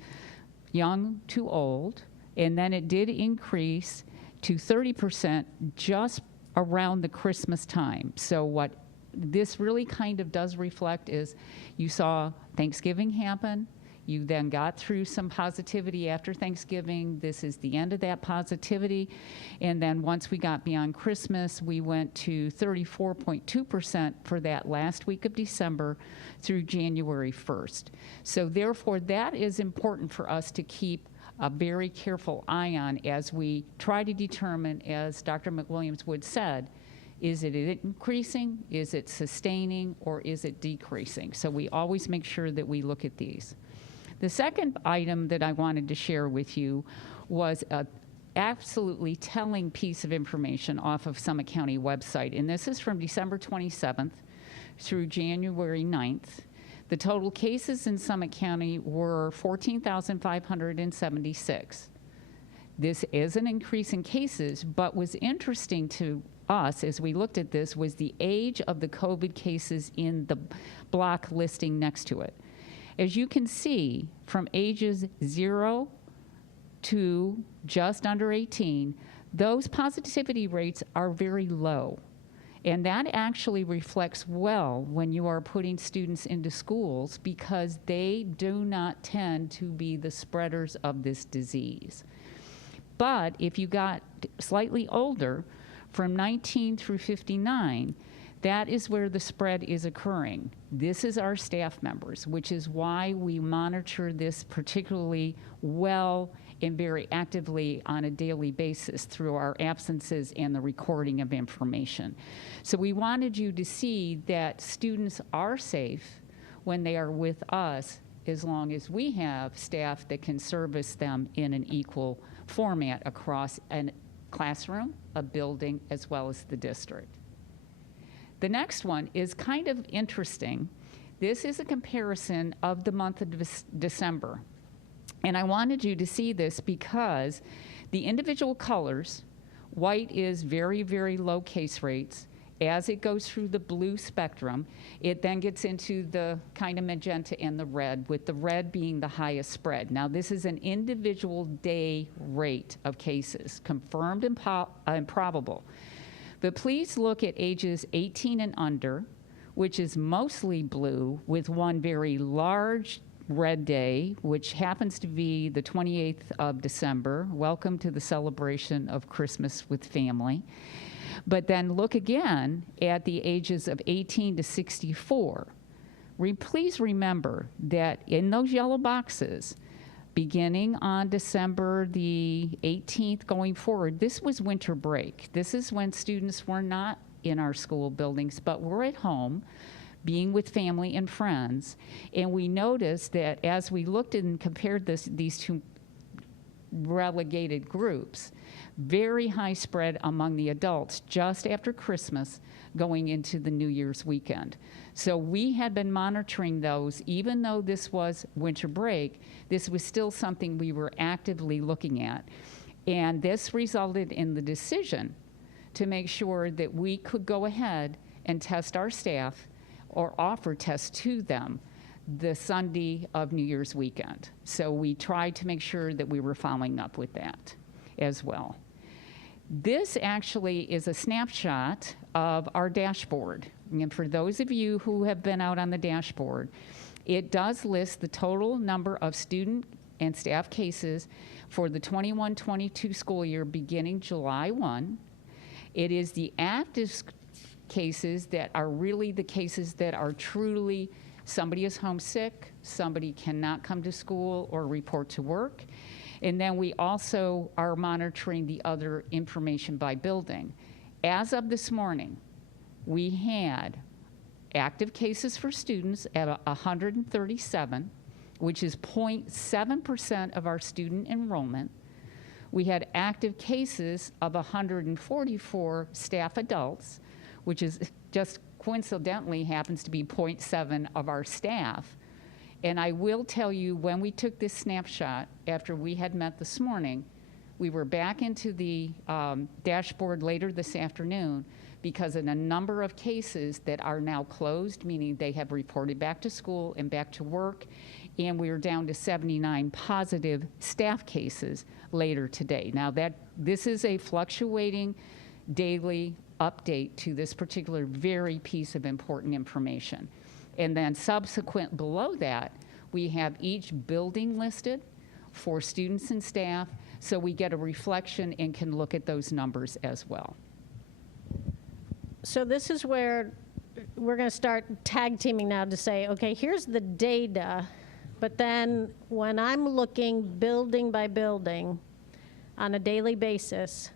young to old, and then it did increase to 30% just around the Christmas time. So what this really kind of does reflect is you saw Thanksgiving happen, you then got through some positivity after Thanksgiving. This is the end of that positivity. And then once we got beyond Christmas, we went to 34.2% for that last week of December through January 1st. So therefore, that is important for us to keep a very careful eye on as we try to determine, as Dr. McWilliams-Woods said, is it increasing, is it sustaining, or is it decreasing? So we always make sure that we look at these. The second item that I wanted to share with you was an absolutely telling piece of information off of Summit County website, and this is from December 27th through January 9th. The total cases in Summit County were 14,576. This is an increase in cases, but what's interesting to us as we looked at this was the age of the COVID cases in the block listing next to it. As you can see, from ages 0 to just under 18, those positivity rates are very low. And that actually reflects well when you are putting students into schools because they do not tend to be the spreaders of this disease. But if you got slightly older, from 19 through 59, that is where the spread is occurring. This is our staff members, which is why we monitor this particularly well and very actively on a daily basis through our absences and the recording of information. So we wanted you to see that students are safe when they are with us as long as we have staff that can service them in an equal format across a classroom, a building, as well as the district. The next one is kind of interesting. This is a comparison of the month of December. And I wanted you to see this because the individual colors, white is very, very low case rates. As it goes through the blue spectrum, it then gets into the kind of magenta and the red, with the red being the highest spread. Now, this is an individual day rate of cases, confirmed and probable. But please look at ages 18 and under, which is mostly blue with one very large red day, which happens to be the 28th of December. Welcome to the celebration of Christmas with family. But then look again at the ages of 18 to 64. Please remember that in those yellow boxes, beginning on December the 18th going forward, this was winter break. This is when students were not in our school buildings, but were at home, being with family and friends. And we noticed that as we looked and compared these two relegated groups, very high spread among the adults just after Christmas going into the New Year's weekend. So we had been monitoring those, even though this was winter break, this was still something we were actively looking at. And this resulted in the decision to make sure that we could go ahead and test our staff or offer tests to them the Sunday of New Year's weekend. So we tried to make sure that we were following up with that as well. This actually is a snapshot of our dashboard. And for those of you who have been out on the dashboard, it does list the total number of student and staff cases for the 21-22 school year beginning July 1. It is the active cases that are really the cases that are truly somebody is homesick, somebody cannot come to school or report to work. And then we also are monitoring the other information by building. As of this morning, we had active cases for students at 137, which is 0.7% of our student enrollment. We had active cases of 144 staff adults, which is just coincidentally happens to be 0.7 of our staff. And I will tell you, when we took this snapshot after we had met this morning, we were back into the dashboard later this afternoon because in a number of cases that are now closed, meaning they have reported back to school and back to work, and we are down to 79 positive staff cases later today. Now this is a fluctuating daily update to this particular very piece of important information. And then subsequent below that, we have each building listed for students and staff, so we get a reflection and can look at those numbers as well. So this is where we're going to start tag teaming now to say, okay, here's the data, but then when I'm looking building by building on a daily basis,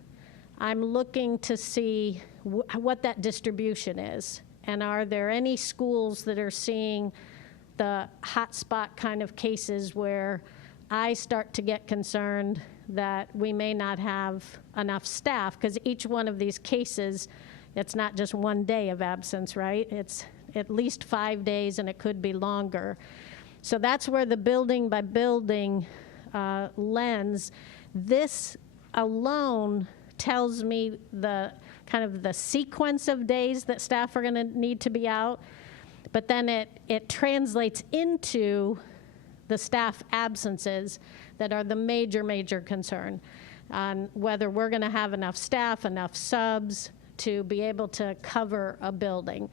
I'm looking to see what that distribution is. And are there any schools that are seeing the hotspot kind of cases where I start to get concerned that we may not have enough staff? Because each one of these cases, it's not just one day of absence, right? It's at least 5 days, and it could be longer. So that's where the building by building lens, this alone tells me the kind of the sequence of days that staff are going to need to be out, but then it translates into the staff absences that are the major concern on whether we're going to have enough staff, enough subs to be able to cover a building.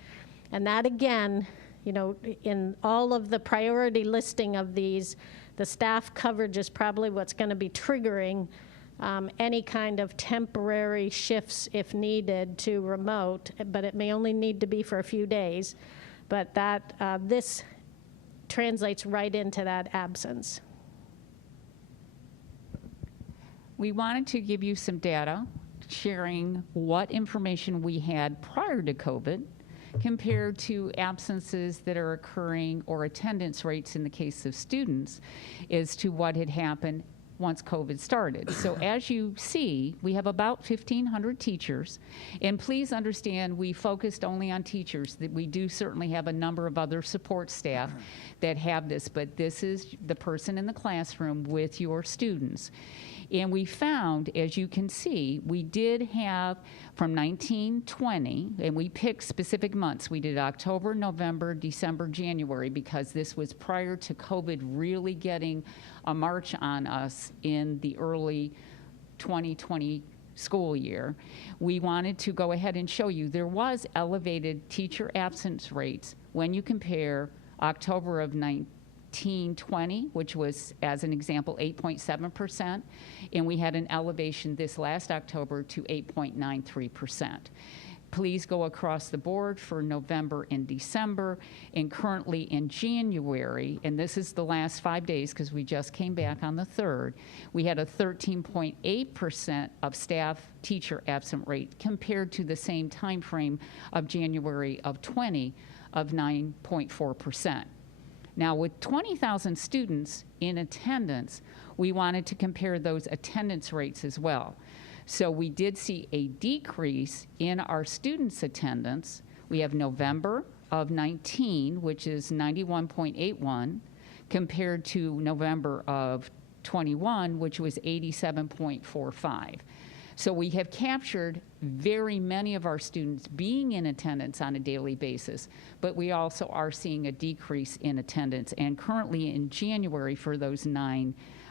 And that again, you know, in all of the priority listing of these, the staff coverage is probably what's going to be triggering any kind of temporary shifts if needed to remote, but it may only need to be for a few days. But that this translates right into that absence. We wanted to give you some data sharing what information we had prior to COVID compared to absences that are occurring or attendance rates in the case of students as to what had happened once COVID started. So as you see, we have about 1,500 teachers, and please understand we focused only on teachers. That we do certainly have a number of other support staff that have this, but this is the person in the classroom with your students. And we found, as you can see, we did have from 1920, and we picked specific months. We did October, November, December, January, because this was prior to COVID really getting a march on us in the early 2020 school year, we wanted to go ahead and show you there was elevated teacher absence rates when you compare October of 1920, which was, as an example, 8.7%, and we had an elevation this last October to 8.93%. Please go across the board for November and December, and currently in January, and this is the last 5 days because we just came back on the 3rd, we had a 13.8% of staff teacher absent rate compared to the same time frame of January of 20 of 9.4%. Now, with 20,000 students in attendance, we wanted to compare those attendance rates as well. So we did see a decrease in our students' attendance. We have November of 19, which is 91.81, compared to November of 21, which was 87.45. So we have captured very many of our students being in attendance on a daily basis, but we also are seeing a decrease in attendance. And currently in January, for those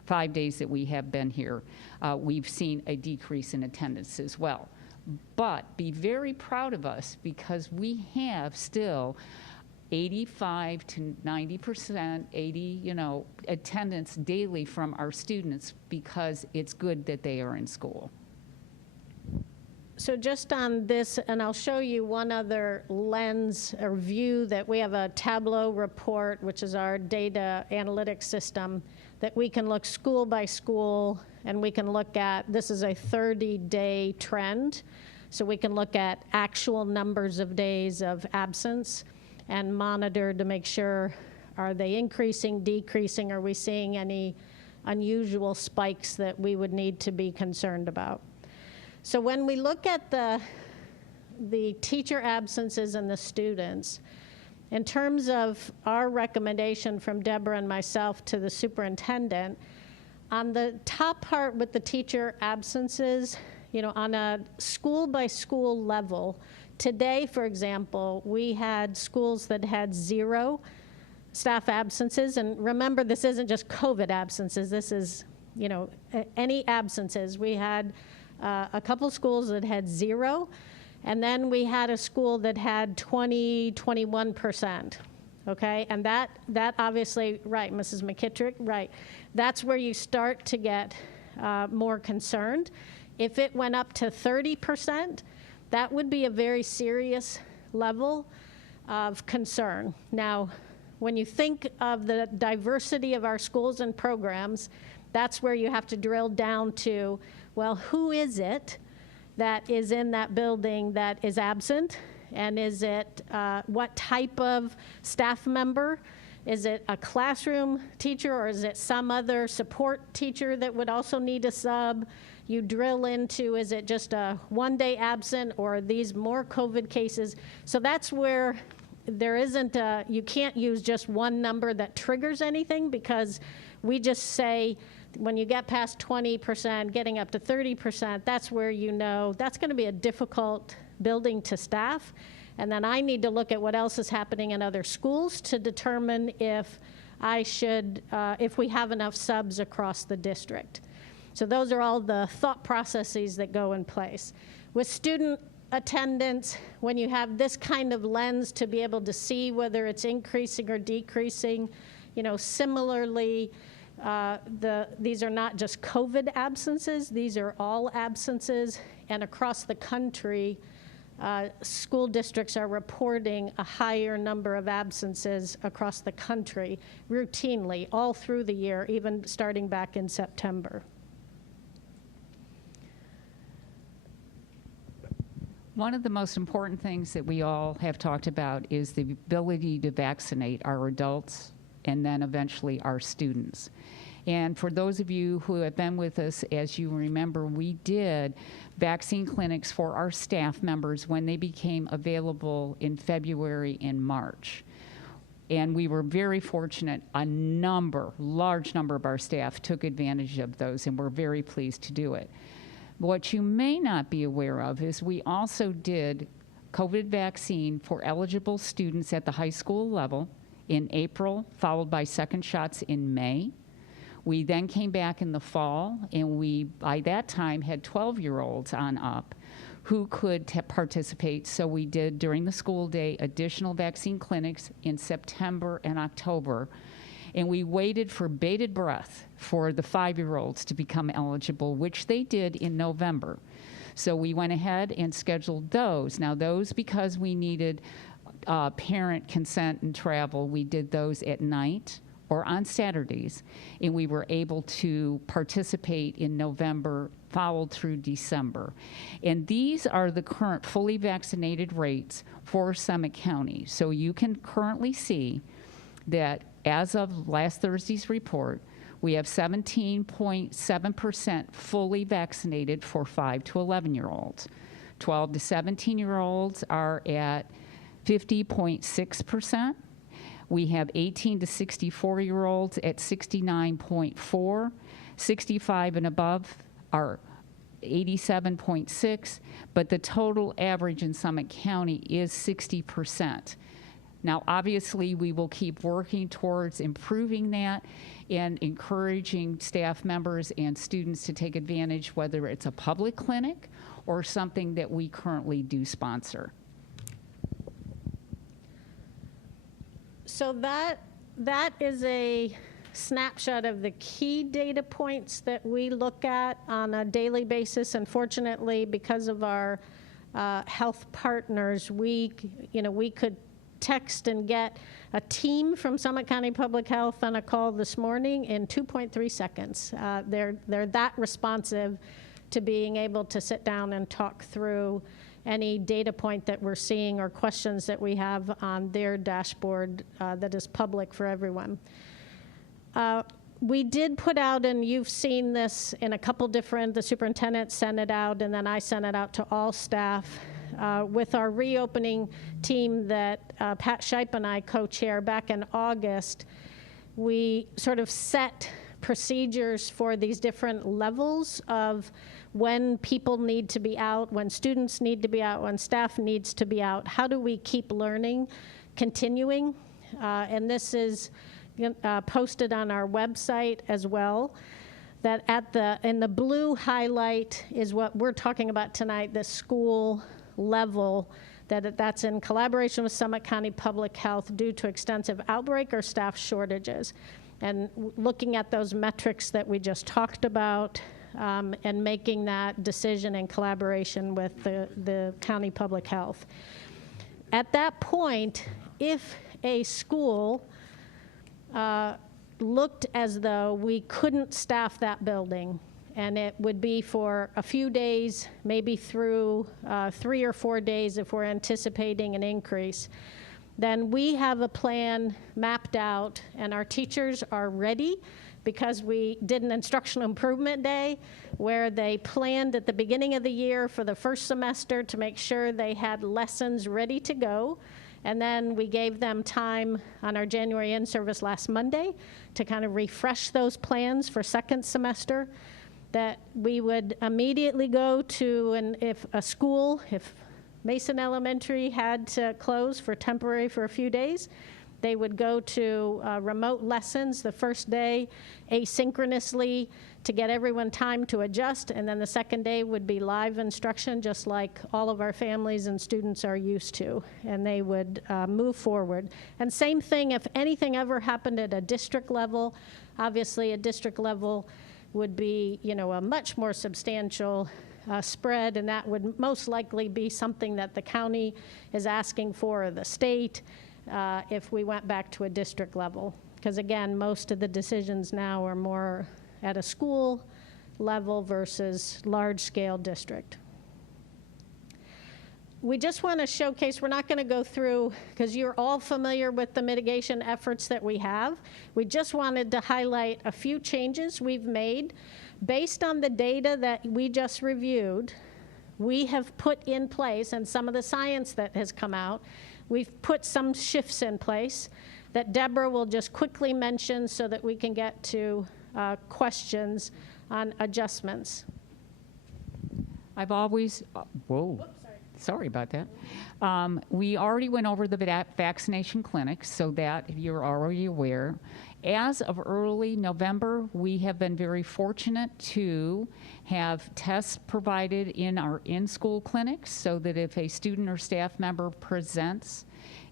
5 days that we have been here, we've seen a decrease in attendance as well. But be very proud of us because we have still 85 to 90%, attendance daily from our students because it's good that they are in school. So just on this, and I'll show you one other lens or view that we have a Tableau report, which is our data analytics system, that we can look school by school, and we can look at, this is a 30-day trend, so we can look at actual numbers of days of absence and monitor to make sure, are they increasing, decreasing, are we seeing any unusual spikes that we would need to be concerned about? So when we look at the teacher absences and the students, in terms of our recommendation from Deborah and myself to the superintendent, on the top part with the teacher absences, on a school-by-school level, today, for example, we had schools that had 0 staff absences. And remember, this isn't just COVID absences. This is, any absences. We had a couple schools that had 0, and then we had a school that had 21%, okay? And that obviously, right, Mrs. McKittrick, right, that's where you start to get more concerned. If it went up to 30%, that would be a very serious level of concern. Now, when you think of the diversity of our schools and programs, that's where you have to drill down to, well, who is it that is in that building that is absent? And is it what type of staff member? Is it a classroom teacher, or is it some other support teacher that would also need a sub? You drill into, is it just a one-day absent, or are these more COVID cases? So that's where there isn't you can't use just one number that triggers anything, because we just say, when you get past 20%, getting up to 30%, that's where that's going to be a difficult building to staff. And then I need to look at what else is happening in other schools to determine if if we have enough subs across the district. So those are all the thought processes that go in place. With student attendance, when you have this kind of lens to be able to see whether it's increasing or decreasing, similarly, these are not just COVID absences, these are all absences, and across the country, school districts are reporting a higher number of absences across the country routinely all through the year, even starting back in September. One of the most important things that we all have talked about is the ability to vaccinate our adults and then eventually our students. And for those of you who have been with us, as you remember, we did vaccine clinics for our staff members when they became available in February and March. And we were very fortunate. Large number of our staff took advantage of those, and we're very pleased to do it. What you may not be aware of is we also did COVID vaccine for eligible students at the high school level in April, followed by second shots in May. We then came back in the fall, and we, by that time, had 12-year-olds on up who could participate. So we did, during the school day, additional vaccine clinics in September and October. And we waited for bated breath for the 5-year-olds to become eligible, which they did in November. So we went ahead and scheduled those. Now those, because we needed parent consent and travel, we did those at night or on Saturdays, and we were able to participate in November, followed through December. And these are the current fully vaccinated rates for Summit County. So you can currently see that as of last Thursday's report, we have 17.7% fully vaccinated for 5 to 11-year-olds. 12 to 17-year-olds are at 50.6%. We have 18 to 64-year-olds at 69.4. 65 and above are 87.6, but the total average in Summit County is 60%. Now, obviously, we will keep working towards improving that and encouraging staff members and students to take advantage, whether it's a public clinic or something that we currently do sponsor. So that is a snapshot of the key data points that we look at on a daily basis. Unfortunately, because of our health partners, we could text and get a team from Summit County Public Health on a call this morning in 2.3 seconds. They're that responsive to being able to sit down and talk through any data point that we're seeing or questions that we have on their dashboard that is public for everyone. We did put out, and you've seen this in a couple different, the superintendent sent it out, and then I sent it out to all staff. With our reopening team that Pat Shipe and I co-chair back in August, we sort of set procedures for these different levels of when people need to be out, when students need to be out, when staff needs to be out. How do we keep learning continuing? And this is posted on our website as well. That in the blue highlight is what we're talking about tonight, the school level, that's in collaboration with Summit County Public Health due to extensive outbreak or staff shortages. And looking at those metrics that we just talked about and making that decision in collaboration with the county public health. At that point, if a school looked as though we couldn't staff that building, and it would be for a few days, maybe through 3 or 4 days if we're anticipating an increase, then we have a plan mapped out, and our teachers are ready because we did an instructional improvement day where they planned at the beginning of the year for the first semester to make sure they had lessons ready to go. And then we gave them time on our January in-service last Monday to kind of refresh those plans for second semester, that we would immediately go to, and if Mason Elementary had to close for a few days, they would go to remote lessons the first day asynchronously to get everyone time to adjust, and then the second day would be live instruction, just like all of our families and students are used to, and they would move forward. And same thing, if anything ever happened at a district level, obviously a district level would be, a much more substantial spread, and that would most likely be something that the county is asking for, or the state, if we went back to a district level. Because again, most of the decisions now are more at a school level versus large-scale district. We just want to showcase, we're not going to go through, because you're all familiar with the mitigation efforts that we have. We just wanted to highlight a few changes we've made. Based on the data that we just reviewed, we have put in place, and some of the science that has come out, we've put some shifts in place that Deborah will just quickly mention so that we can get to questions on adjustments. I've always, Sorry about that. We already went over the vaccination clinics, so that you're already aware. As of early November, we have been very fortunate to have tests provided in our in-school clinics so that if a student or staff member presents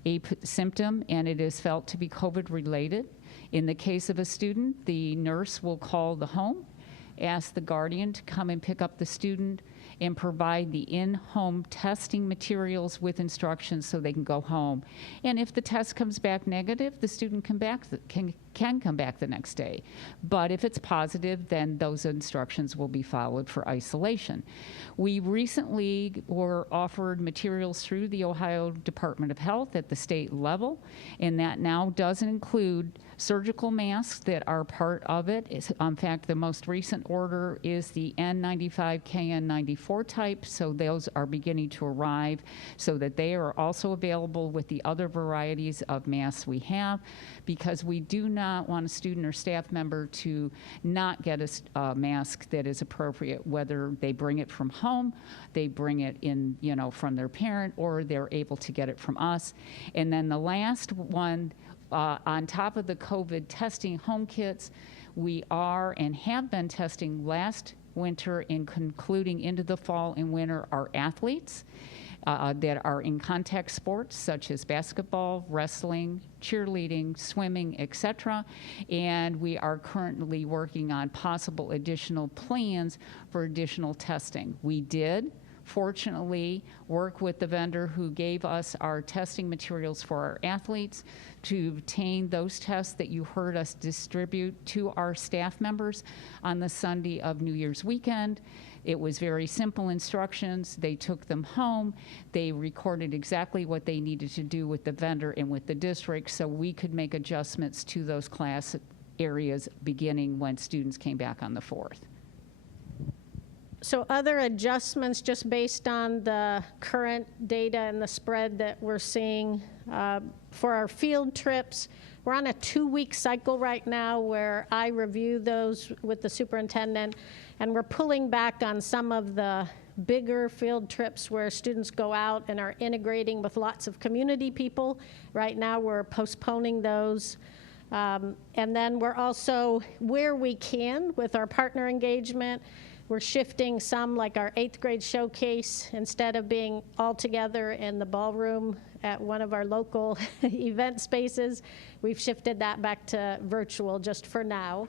a symptom and it is felt to be COVID-related, in the case of a student, the nurse will call the home, ask the guardian to come and pick up the student, and provide the in-home testing materials with instructions so they can go home. And if the test comes back negative, the student can come back the next day. But if it's positive, then those instructions will be followed for isolation. We recently were offered materials through the Ohio Department of Health at the state level, and that now does include surgical masks that are part of it. In fact, the most recent order is the N95, KN94 type, so those are beginning to arrive so that they are also available with the other varieties of masks we have, because we do not want a student or staff member to not get a mask that is appropriate, whether they bring it from home, they bring it in, from their parent, or they're able to get it from us. And then the last one, on top of the COVID testing home kits, we are and have been testing last winter and concluding into the fall and winter our athletes that are in contact sports such as basketball, wrestling, cheerleading, swimming, etc. And we are currently working on possible additional plans for additional testing. We did fortunately work with the vendor who gave us our testing materials for our athletes to obtain those tests that you heard us distribute to our staff members on the Sunday of New Year's weekend. It was very simple instructions. They took them home. They recorded exactly what they needed to do with the vendor and with the district so we could make adjustments to those class areas beginning when students came back on the 4th. So other adjustments just based on the current data and the spread that we're seeing for our field trips. We're on a 2-week cycle right now where I review those with the superintendent, and we're pulling back on some of the bigger field trips where students go out and are integrating with lots of community people. Right now we're postponing those. And then we're also, where we can, with our partner engagement, we're shifting some, like our 8th grade showcase, instead of being all together in the ballroom at one of our local event spaces, we've shifted that back to virtual just for now.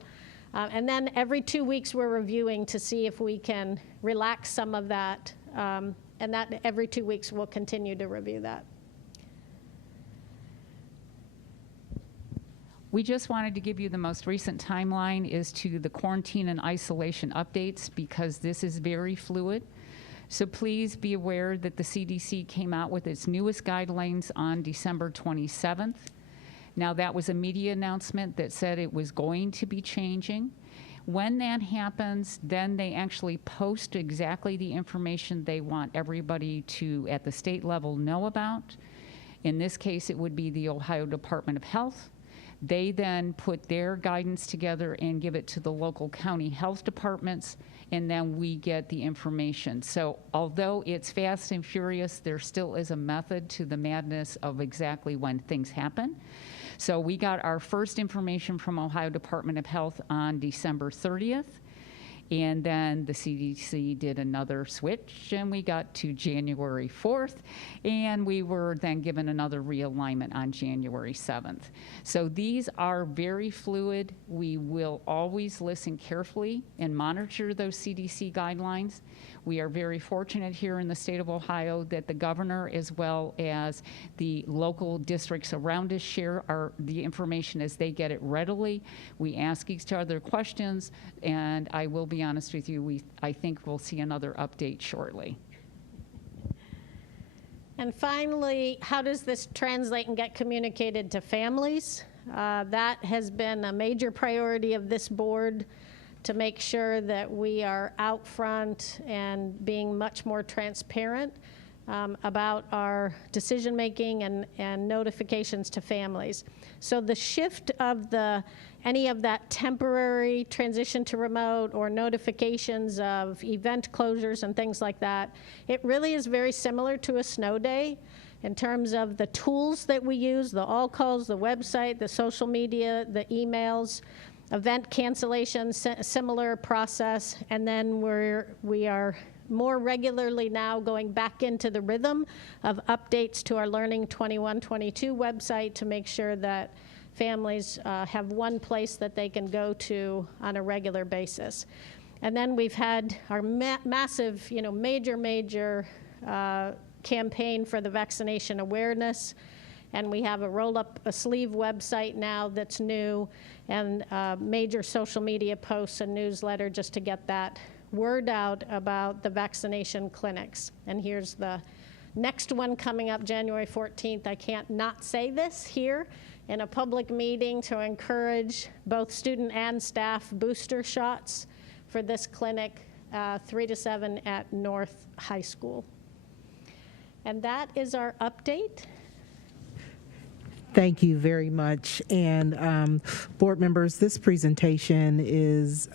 And then every 2 weeks we're reviewing to see if we can relax some of that, and that every 2 weeks we'll continue to review that. We just wanted to give you the most recent timeline as to the quarantine and isolation updates because this is very fluid. So please be aware that the CDC came out with its newest guidelines on December 27th. Now that was a media announcement that said it was going to be changing. When that happens, then they actually post exactly the information they want everybody to, at the state level, know about. In this case, it would be the Ohio Department of Health. They then put their guidance together and give it to the local county health departments, and then we get the information. So although it's fast and furious, there still is a method to the madness of exactly when things happen. So we got our first information from Ohio Department of Health on December 30th. And then the CDC did another switch, and we got to January 4th, and we were then given another realignment on January 7th. So these are very fluid. We will always listen carefully and monitor those CDC guidelines. We are very fortunate here in the state of Ohio that the governor, as well as the local districts around us, share the information as they get it readily. We ask each other questions, and I will be honest with you, I think we'll see another update shortly. And finally, how does this translate and get communicated to families? That has been a major priority of this board, to make sure that we are out front and being much more transparent. about our decision-making and notifications to families. So the shift of any of that temporary transition to remote or notifications of event closures and things like that, it really is very similar to a snow day in terms of the tools that we use, the all calls, the website, the social media, the emails, event cancellations, similar process, and then we are more regularly now going back into the rhythm of updates to our Learning 21-22 website to make sure that families have one place that they can go to on a regular basis. And then we've had our massive, major campaign for the vaccination awareness. And we have a roll-up a sleeve website now that's new, and major social media posts and newsletter just to get that word out about the vaccination clinics. And here's the next one coming up January 14th. I can't not say this here in a public meeting to encourage both student and staff booster shots for this clinic, 3 to 7 at North High School. And that is our update. Thank you very much. And board members, this presentation is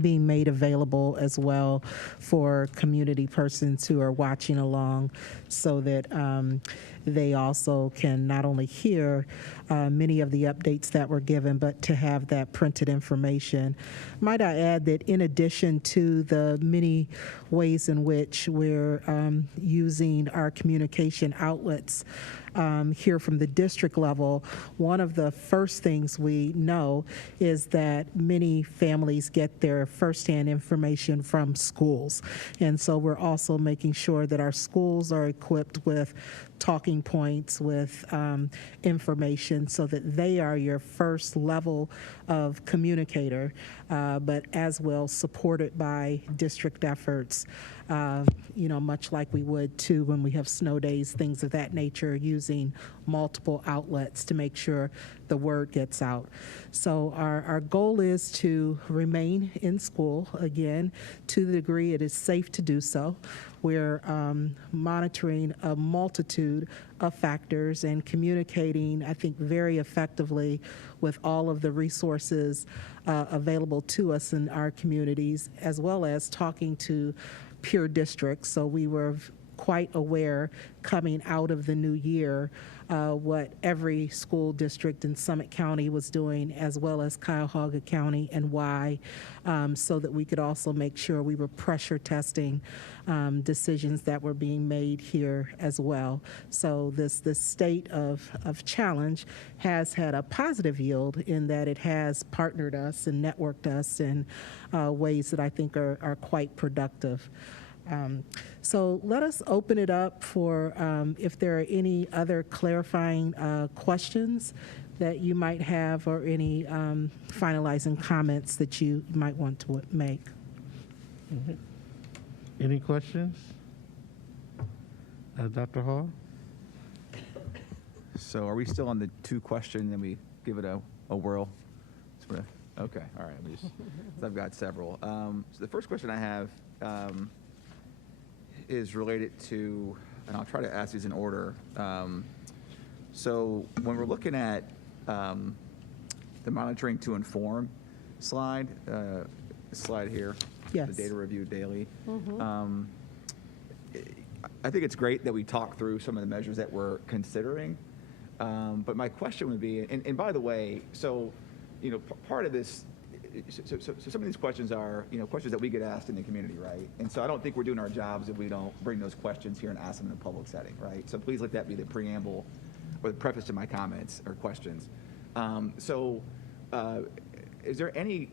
being made available as well for community persons who are watching along, so that they also can not only hear many of the updates that were given, but to have that printed information. Might I add that in addition to the many ways in which we're using our communication outlets here from the district level, one of the first things we know is that many families get their firsthand information from schools. And so we're also making sure that our schools are equipped with talking points, with information, so that they are your first level of communicator, but as well supported by district efforts, much like we would too when we have snow days, things of that nature, using multiple outlets to make sure the word gets out. So our goal is to remain in school, again, to the degree it is safe to do so. We're monitoring a multitude of factors and communicating, I think, very effectively with all of the resources available to us in our communities, as well as talking to peer districts. So we were quite aware coming out of the new year what every school district in Summit County was doing, as well as Cuyahoga County, and why, so that we could also make sure we were pressure testing decisions that were being made here as well. So this state of challenge has had a positive yield in that it has partnered us and networked us in ways that I think are quite productive. So let us open it up for if there are any other clarifying questions that you might have, or any finalizing comments that you might want to make. Mm-hmm. Any questions? Dr. Hall? So are we still on the 2 question, and we give it a whirl? Okay, all right. So I've got several. So the first question I have is related to, and I'll try to ask these in order. So when we're looking at the monitoring to inform slide here, yes, the data review daily. Mm-hmm. I think it's great that we talk through some of the measures that we're considering. But my question would be, and by the way, so part of this. So some of these questions are, questions that we get asked in the community, right? And so I don't think we're doing our jobs if we don't bring those questions here and ask them in a public setting, right? So please let that be the preamble or the preface to my comments or questions. Is there any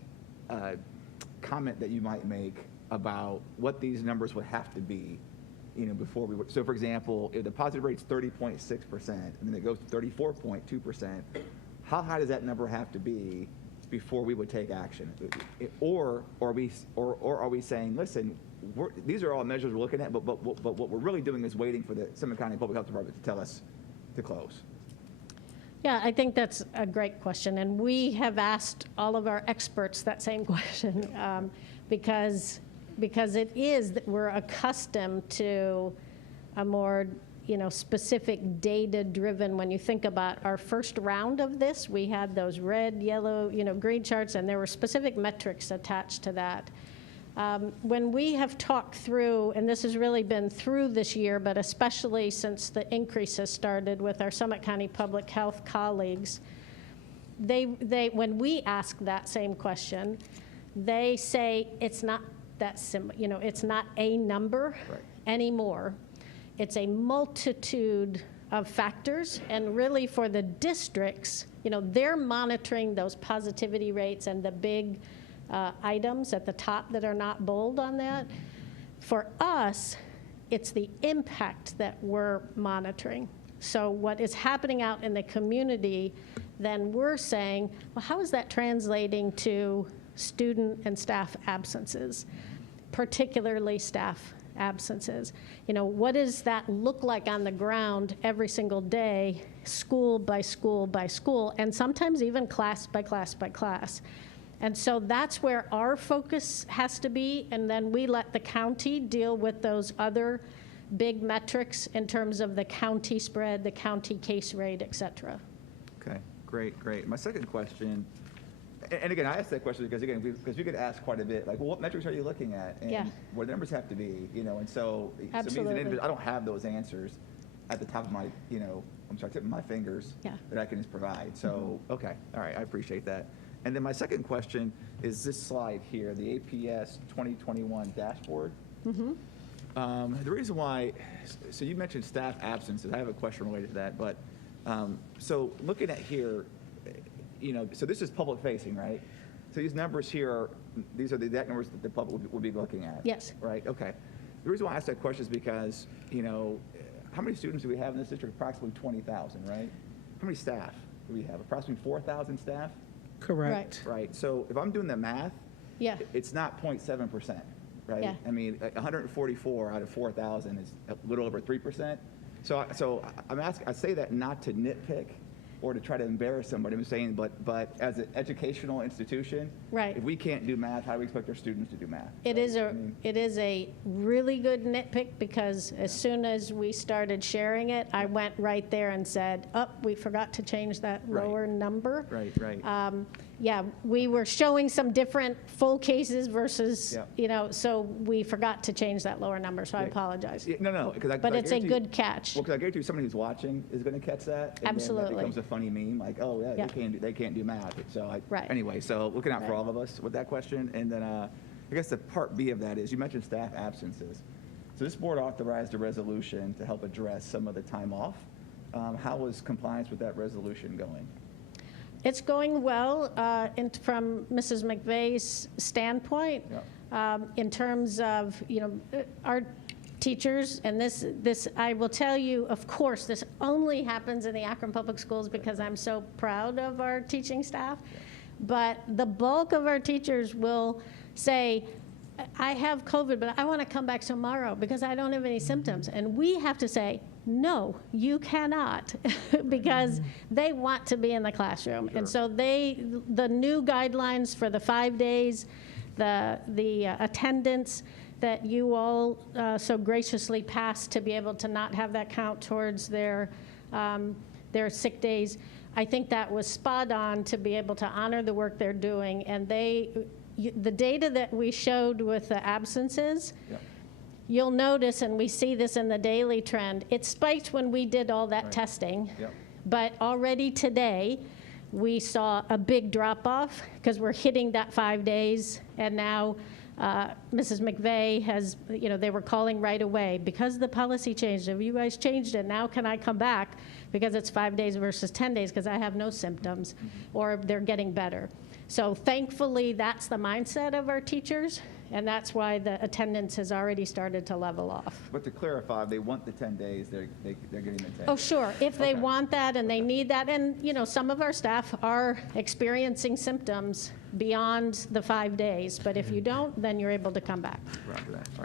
comment that you might make about what these numbers would have to be, before we would? So for example, if the positive rate's 30.6% and then it goes to 34.2%, how high does that number have to be before we would take action? Or are we saying, listen, these are all measures we're looking at, but what we're really doing is waiting for the Summit County Public Health Department to tell us to close? Yeah, I think that's a great question, and we have asked all of our experts that same question because it is that we're accustomed to a more specific data-driven. When you think about our first round of this, we had those red, yellow, green charts, and there were specific metrics attached to that. When we have talked through, and this has really been through this year, but especially since the increase has started with our Summit County Public Health colleagues, when we ask that same question, they say it's not that simple. It's not a number anymore. It's a multitude of factors, and really for the districts, they're monitoring those positivity rates and the big items at the top that are not bold on that. For us, it's the impact that we're monitoring. So what is happening out in the community, then we're saying, well, how is that translating to student and staff absences, particularly staff absences? What does that look like on the ground every single day, school by school by school, and sometimes even class by class by class? And so that's where our focus has to be, and then we let the county deal with those other big metrics in terms of the county spread, the county case rate, et cetera. Okay, great. My second question, and again, I asked that question because we could ask quite a bit, like, well, what metrics are you looking at? And what the numbers have to be, and so, Absolutely. I don't have those answers at the top of my, tip of my fingers that I can just provide. So, okay, all right, I appreciate that. And then my second question is this slide here, the APS 2021 dashboard. The reason why, so you mentioned staff absences. I have a question related to that, but so looking at here, so this is public facing, right? So these numbers here, these are the exact numbers that the public will be looking at. Yes. Right, okay. The reason why I asked that question is because, how many students do we have in this district? Approximately 20,000, right? How many staff do we have? Approximately 4,000 staff? Correct. Right, so if I'm doing the math, it's not 0.7%, right? Yeah. I mean, 144 out of 4,000 is a little over 3%. So I say that not to nitpick or to try to embarrass somebody. I'm saying, but as an educational institution, if we can't do math, how do we expect our students to do math? It is a really good nitpick, because as soon as we started sharing it, I went right there and said, we forgot to change that lower number. Right. We were showing some different full cases versus, so we forgot to change that lower number, so I apologize. No, but it's a good catch. Well, because I guarantee you somebody who's watching is going to catch that. And Absolutely. Then that becomes a funny meme, like, they can't do math. So anyway, so looking out for all of us with that question. And then I guess the part B of that is, you mentioned staff absences. So this board authorized a resolution to help address some of the time off. How is compliance with that resolution going? It's going well from Mrs. McVeigh's standpoint, in terms of, our teachers, and this I will tell you, of course, this only happens in the Akron Public Schools because I'm so proud of our teaching staff, but the bulk of our teachers will say, I have COVID, but I want to come back tomorrow because I don't have any symptoms. And we have to say, no, you cannot, because they want to be in the classroom. And so the new guidelines for the 5 days, the attendance that you all so graciously passed to be able to not have that count towards their sick days, I think that was spot on to be able to honor the work they're doing. And the data that we showed with the absences, you'll notice, and we see this in the daily trend, it spiked when we did all that testing, but already today we saw a big drop-off because we're hitting that 5 days, and now Mrs. McVeigh has, they were calling right away, because the policy changed, have you guys changed it, now can I come back because it's 5 days versus 10 days because I have no symptoms, or they're getting better. So thankfully, that's the mindset of our teachers, and that's why the attendance has already started to level off. But to clarify, they want the 10 days, they're getting the 10 days. Oh, sure, if they want that and they need that. And, some of our staff are experiencing symptoms beyond the 5 days, but if you don't, then you're able to come back.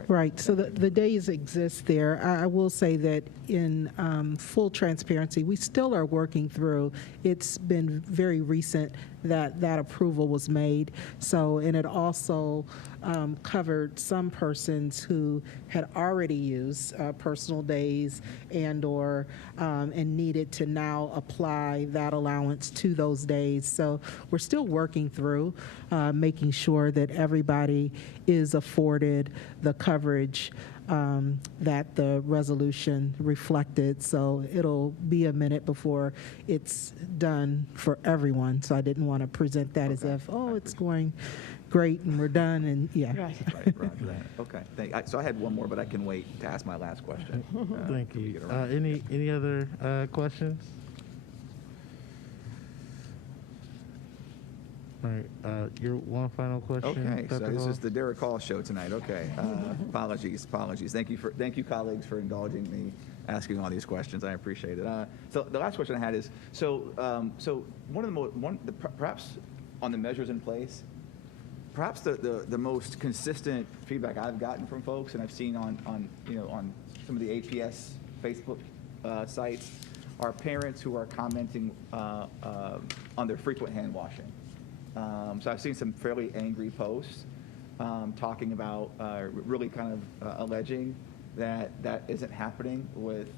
Right, so the days exist there. I will say that in full transparency, we still are working through. It's been very recent that approval was made. So, and it also covered some persons who had already used personal days and needed to now apply that allowance to those days. So we're still working through making sure that everybody is afforded the coverage that the resolution reflected. So it'll be a minute before it's done for everyone. So I didn't want to present that as if, oh, it's going great and we're done, and yeah. Right, roger that. Okay, so I had one more, but I can wait to ask my last question. Thank when we you. get around. Any other questions? All right, your one final question. Okay, so Dr. this Hall? is the Derek Hall show tonight. Okay, apologies. Thank you, colleagues, for indulging me asking all these questions. I appreciate it. So the last question I had is, one of the perhaps on the measures in place, perhaps the most consistent feedback I've gotten from folks, and I've seen on some of the APS Facebook sites, are parents who are commenting on their frequent hand washing. So I've seen some fairly angry posts talking about really kind of alleging that isn't happening with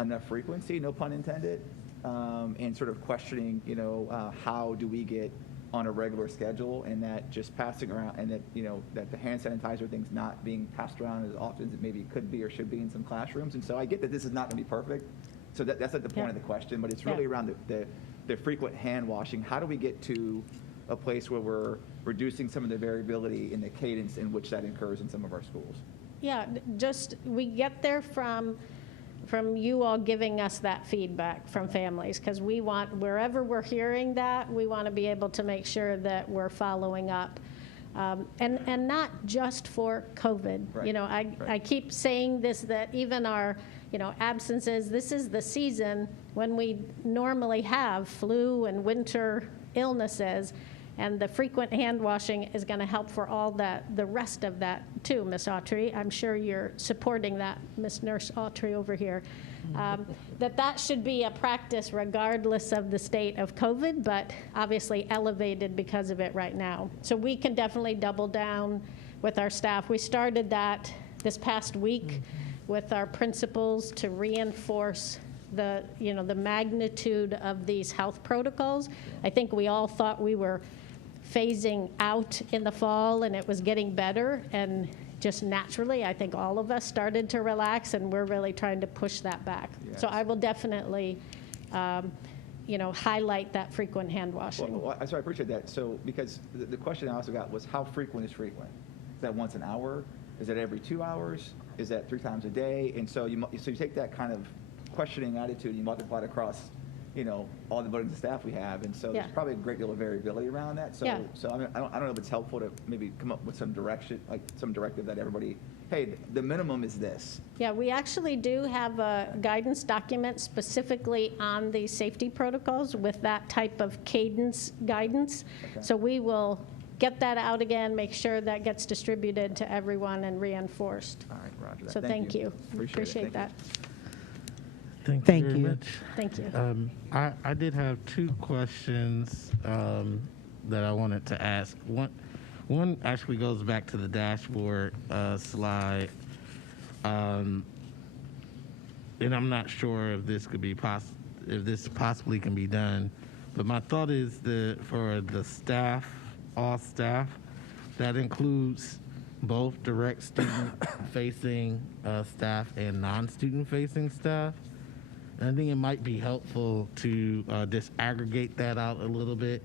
enough frequency, no pun intended, and sort of questioning, how do we get on a regular schedule, and that just passing around, and that that the hand sanitizer thing's not being passed around as often as it maybe could be or should be in some classrooms. And so I get that this is not going to be perfect. So that's not the point of the question, but it's really around the frequent hand washing. How do we get to a place where we're reducing some of the variability in the cadence in which that occurs in some of our schools? Yeah, just we get there from you all giving us that feedback from families, because we want, wherever we're hearing that, we want to be able to make sure that we're following up. And not just for COVID. Right. I keep saying this, that even our absences, this is the season when we normally have flu and winter illnesses, and the frequent hand washing is going to help for all the rest of that too, Ms. Autry. I'm sure you're supporting that, Ms. Nurse Autry over here. That should be a practice regardless of the state of COVID, but obviously elevated because of it right now. So we can definitely double down with our staff. We started that this past week with our principals to reinforce the magnitude of these health protocols. I think we all thought we were phasing out in the fall and it was getting better, and just naturally I think all of us started to relax, and we're really trying to push that back. Yes. So I will definitely highlight that frequent hand washing. Well, so I appreciate that. So because the question I also got was, how frequent is frequent? Is that once an hour? Is that every 2 hours? Is that 3 times a day? And so you take that kind of questioning attitude, you multiply it across all the buildings and staff we have, and so there's probably a great deal of variability around that. So I don't know if it's helpful to maybe come up with some direction, like some directive that everybody, hey, the minimum is this. Yeah, we actually do have a guidance document specifically on the safety protocols with that type of cadence guidance. Okay. So we will get that out again, make sure that gets distributed to everyone and reinforced. All right, roger that. So thank you. Appreciate it. Thank that. Thank you very you. much. Thank you. I did have 2 questions that I wanted to ask. One actually goes back to the dashboard slide, and I'm not sure if this could be if this possibly can be done. But my thought is for the staff, all staff, that includes both direct student-facing staff and non-student-facing staff. And I think it might be helpful to disaggregate that out a little bit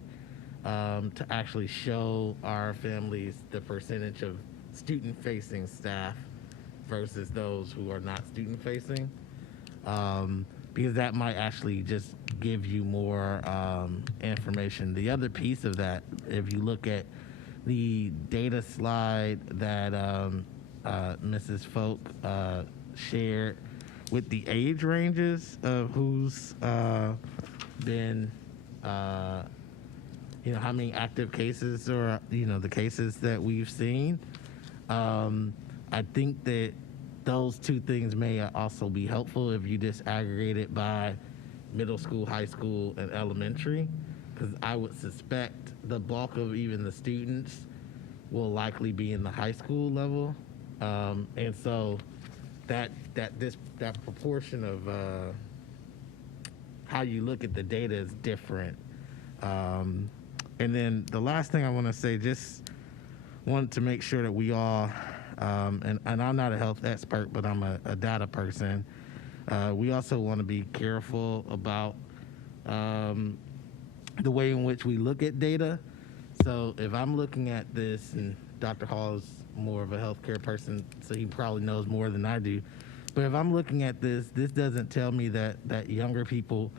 to actually show our families the percentage of student-facing staff versus those who are not student-facing, because that might actually just give you more information. The other piece of that, if you look at the data slide that Mrs. Folk shared, with the age ranges of who's been, how many active cases or, the cases that we've seen, I think that those 2 things may also be helpful if you disaggregate it by middle school, high school, and elementary, because I would suspect the bulk of even the students will likely be in the high school level. And so that proportion of how you look at the data is different. And then the last thing I want to say, just wanted to make sure that we all, and I'm not a health expert, but I'm a data person. We also want to be careful about the way in which we look at data. So if I'm looking at this, and Dr. Hall is more of a healthcare person, so he probably knows more than I do. But if I'm looking at this doesn't tell me that younger people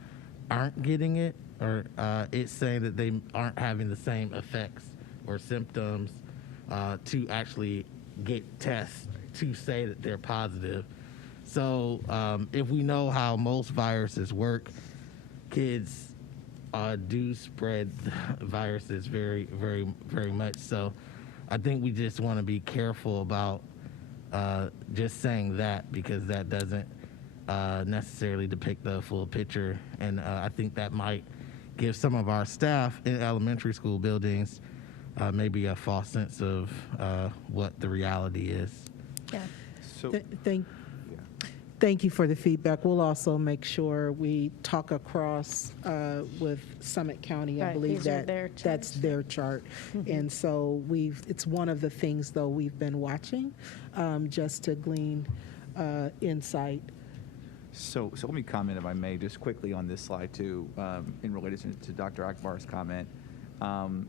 aren't getting it, or it's saying that they aren't having the same effects or symptoms to actually get tests to say that they're positive. So if we know how most viruses work, kids do spread viruses very, very, very much. So I think we just want to be careful about just saying that, because that doesn't necessarily depict the full picture. And I think that might give some of our staff in elementary school buildings maybe a false sense of what the reality is. Yeah. So, Thank you for the feedback. We'll also make sure we talk across with Summit County. I Right, believe these are that their that's charts. their chart. And so it's one of the things, though, we've been watching just to glean insight. So let me comment, if I may, just quickly on this slide too, in relation to Dr. Akbar's comment.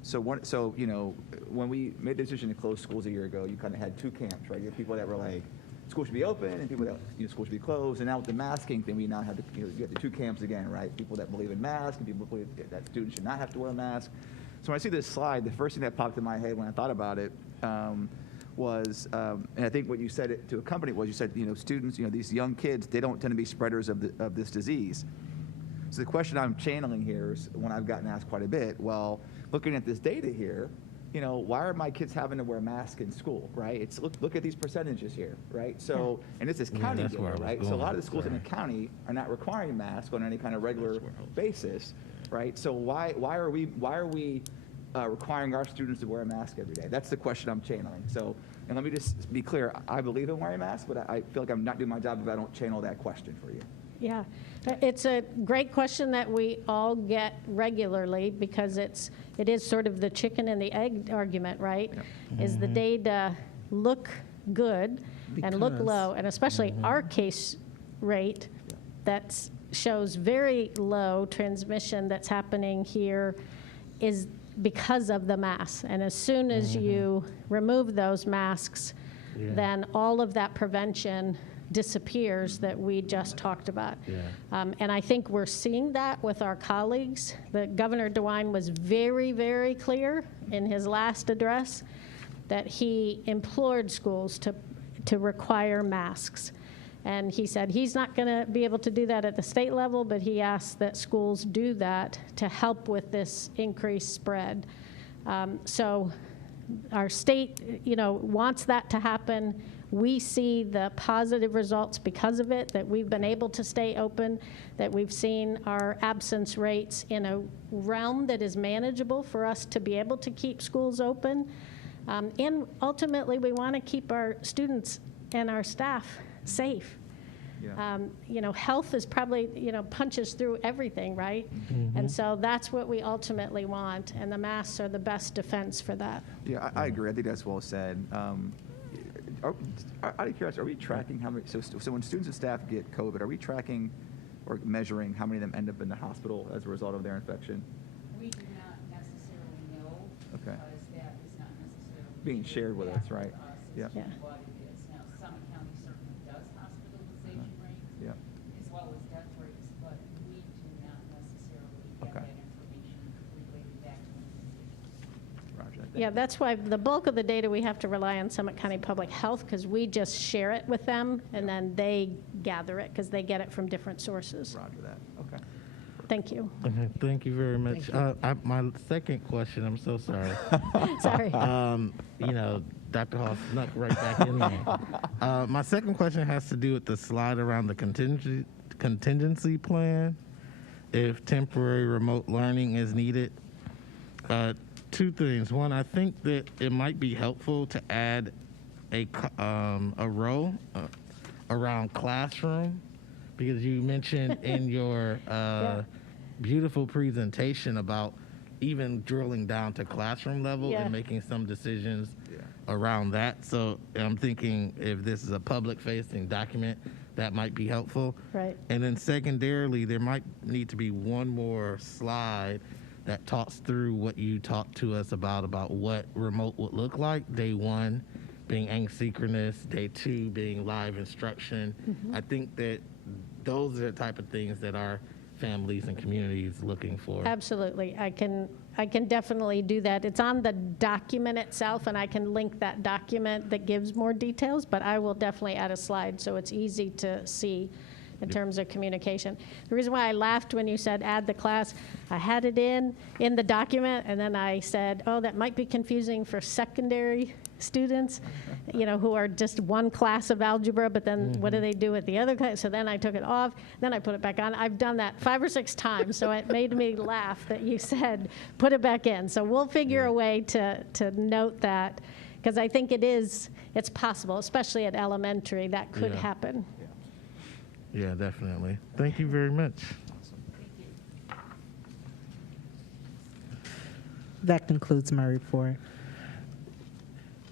So you know, when we made the decision to close schools a year ago, you kind of had two camps, right? You had people that were like, school should be open, and people that, you know, school should be closed. And now with the masking thing, we now have you have the two camps again, right? People that believe in masks and people who believe that students should not have to wear a mask. So when I see this slide, the first thing that popped in my head when I thought about it was, and I think what you said to accompany it was, you said, you know, students, you know, these young kids, they don't tend to be spreaders of this disease. So the question I'm channeling here is one I've gotten asked quite a bit. Well, looking at this data here, you know, why are my kids having to wear masks in school, right? It's look at these percentages here, right? So, and this is county that's where data, I was right? So a going. lot of the schools in the county are not requiring masks on any kind of regular basis, right? So why are we requiring our students to wear a mask every day? That's the question I'm channeling. So, and let me just be clear, I believe in wearing masks, but I feel like I'm not doing my job if I don't channel that question for you. Yeah, it's a great question that we all get regularly, because it is sort of the chicken and the egg argument, right? Yeah. Is the data look good and look Because- low, and especially our case rate that shows very low transmission that's happening here is because of the masks. And as soon as you remove those masks, then all of that prevention disappears that we just talked about. And I think we're seeing that with our colleagues. The Governor DeWine was very, very clear in his last address that he implored schools to require masks. And he said he's not going to be able to do that at the state level, but he asked that schools do that to help with this increased spread. So our state, you know, wants that to happen. We see the positive results because of it, that we've been able to stay open, that we've seen our absence rates in a realm that is manageable for us to be able to keep schools open. And ultimately, we want to keep our students and our staff safe. Yeah. You know, health is probably, you know, punches through everything, right? And so that's what we ultimately want, and the masks are the best defense for that. Yeah, I agree. I think that's well said. Out of curiosity, are we tracking how many, so when students and staff get COVID, are we tracking or measuring how many of them end up in the hospital as a result of their infection? We do not necessarily know. Okay. Because that is not necessarily Being shared with us, right? Yeah. Yeah. What it is. Now, Summit County certainly does hospitalization rates Yeah. as well as death rates, but we do not necessarily get Okay. that information related back to immunization. Roger. Yeah, that's why the bulk of the data we have to rely on Summit County Public Health, because we just share it with them, and then they gather it, because they get it from different sources. Roger that. Okay. Thank you. Okay, thank you very much. My second question, I'm so sorry. Sorry. You know, Dr. Hall snuck right back in there. My second question has to do with the slide around the contingency plan. If temporary remote learning is needed, two things. One, I think that it might be helpful to add a row around classroom, because you mentioned in your beautiful presentation about even drilling down to classroom level and making some decisions around that. So I'm thinking if this is a public-facing document, that might be helpful. Right. And then secondarily, there might need to be one more slide that talks through what you talked to us about what remote would look like. Day one being asynchronous, day two being live instruction. I think that those are the type of things that our families and communities looking for. Absolutely. I can definitely do that. It's on the document itself, and I can link that document that gives more details, but I will definitely add a slide so it's easy to see in terms of communication. The reason why I laughed when you said add the class, I had it in the document, and then I said, oh, that might be confusing for secondary students, who are just one class of algebra, but then what do they do with the other class? So then I took it off, then I put it back on. I've done that 5 or 6 times, so it made me laugh that you said, put it back in. So we'll figure a way to note that, because I think it's possible, especially at elementary, that could happen. Yeah, definitely. Thank you very much. That concludes my report.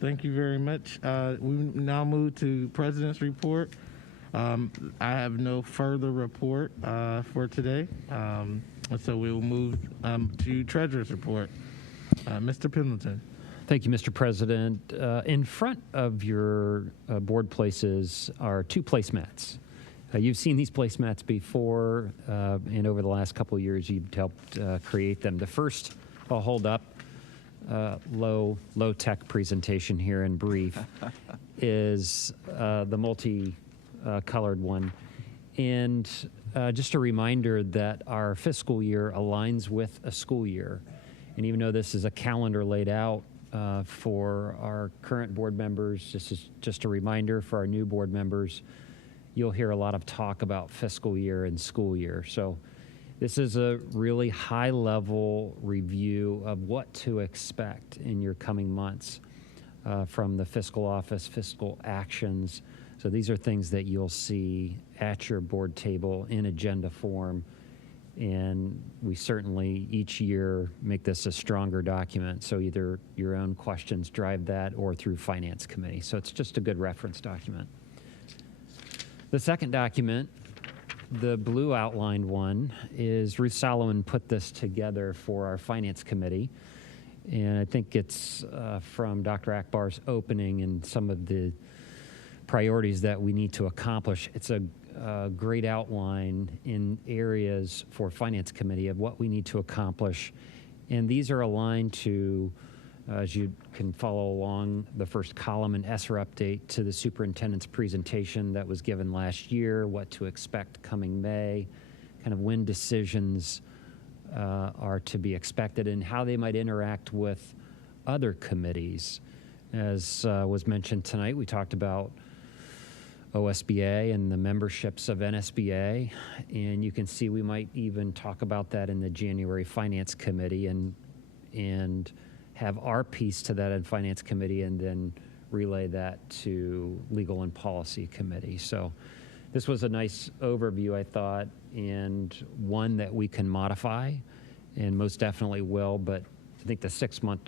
Thank you very much. We now move to President's report. I have no further report for today. So we will move to Treasurer's report. Mr. Pendleton. Thank you, Mr. President. In front of your board places are 2 placemats. You've seen these placemats before, and over the last couple of years, you've helped create them. The first I'll hold up, low-tech presentation here in brief, is the multi-colored one. And just a reminder that our fiscal year aligns with a school year. And even though this is a calendar laid out for our current board members, this is just a reminder for our new board members, you'll hear a lot of talk about fiscal year and school year. So this is a really high-level review of what to expect in your coming months from the fiscal office, fiscal actions. So these are things that you'll see at your board table in agenda form. And we certainly each year make this a stronger document. So either your own questions drive that or through Finance Committee. So it's just a good reference document. The second document, the blue outlined one, is Ruth Solomon put this together for our Finance Committee. And I think it's from Dr. Akbar's opening and some of the priorities that we need to accomplish. It's a great outline in areas for Finance Committee of what we need to accomplish. And these are aligned to, as you can follow along, the first column, an ESSER update to the superintendent's presentation that was given last year, what to expect coming May, kind of when decisions are to be expected and how they might interact with other committees. As was mentioned tonight, we talked about OSBA and the memberships of NSBA, and you can see we might even talk about that in the January Finance Committee and have our piece to that in Finance Committee and then relay that to Legal and Policy Committee. So this was a nice overview, I thought, and one that we can modify and most definitely will, but I think the 6-month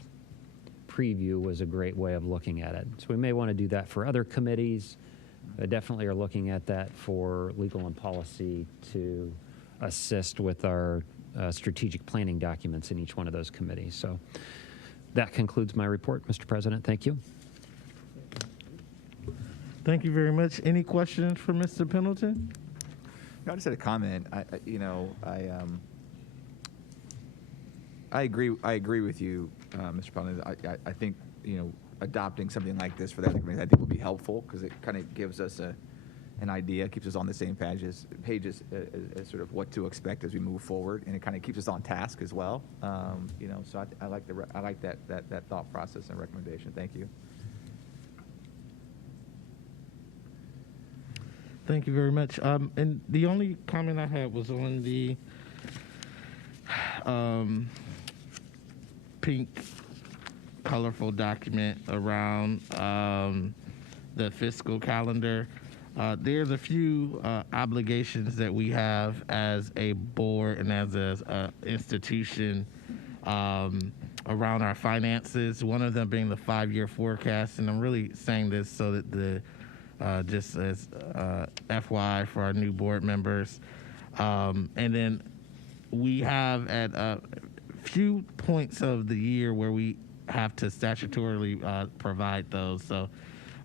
preview was a great way of looking at it. So we may want to do that for other committees. Definitely are looking at that for Legal and Policy to assist with our strategic planning documents in each one of those committees. So that concludes my report, Mr. President. Thank you. Thank you very much. Any questions for Mr. Pendleton? No, I just had a comment. I agree with you, Mr. Pendleton. I think adopting something like this for the other committees, I think will be helpful because it kind of gives us an idea, keeps us on the same pages as sort of what to expect as we move forward, and it kind of keeps us on task as well. So I like that thought process and recommendation. Thank you. Thank you very much. And the only comment I had was on the pink colorful document around the fiscal calendar. There's a few obligations that we have as a board and as an institution around our finances. One of them being the 5-year forecast, and I'm really saying this so that the just as FYI for our new board members. And then we have at a few points of the year where we have to statutorily provide those. So,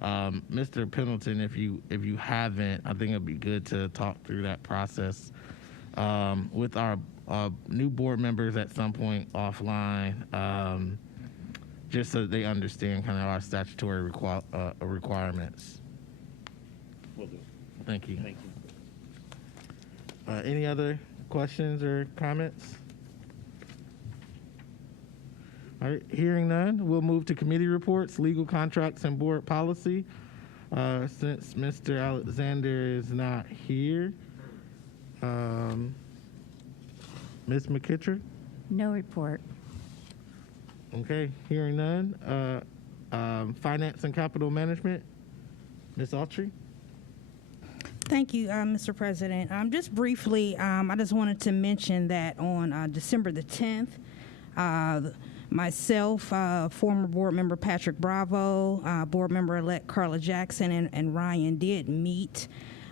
Mr. Pendleton, if you haven't, I think it'd be good to talk through that process with our new board members at some point offline, just so they understand kind of our statutory requirements. Will do. Thank you. Thank you. Any other questions or comments? All right, hearing none, we'll move to committee reports, legal contracts, and board policy. Since Mr. Alexander is not here, Ms. McKittrick? No report. Okay, hearing none. Finance and capital management, Ms. Autry? Thank you, Mr. President. Just briefly, I just wanted to mention that on December the 10th, myself, former board member Patrick Bravo, board member-elect Carla Jackson, and Ryan did meet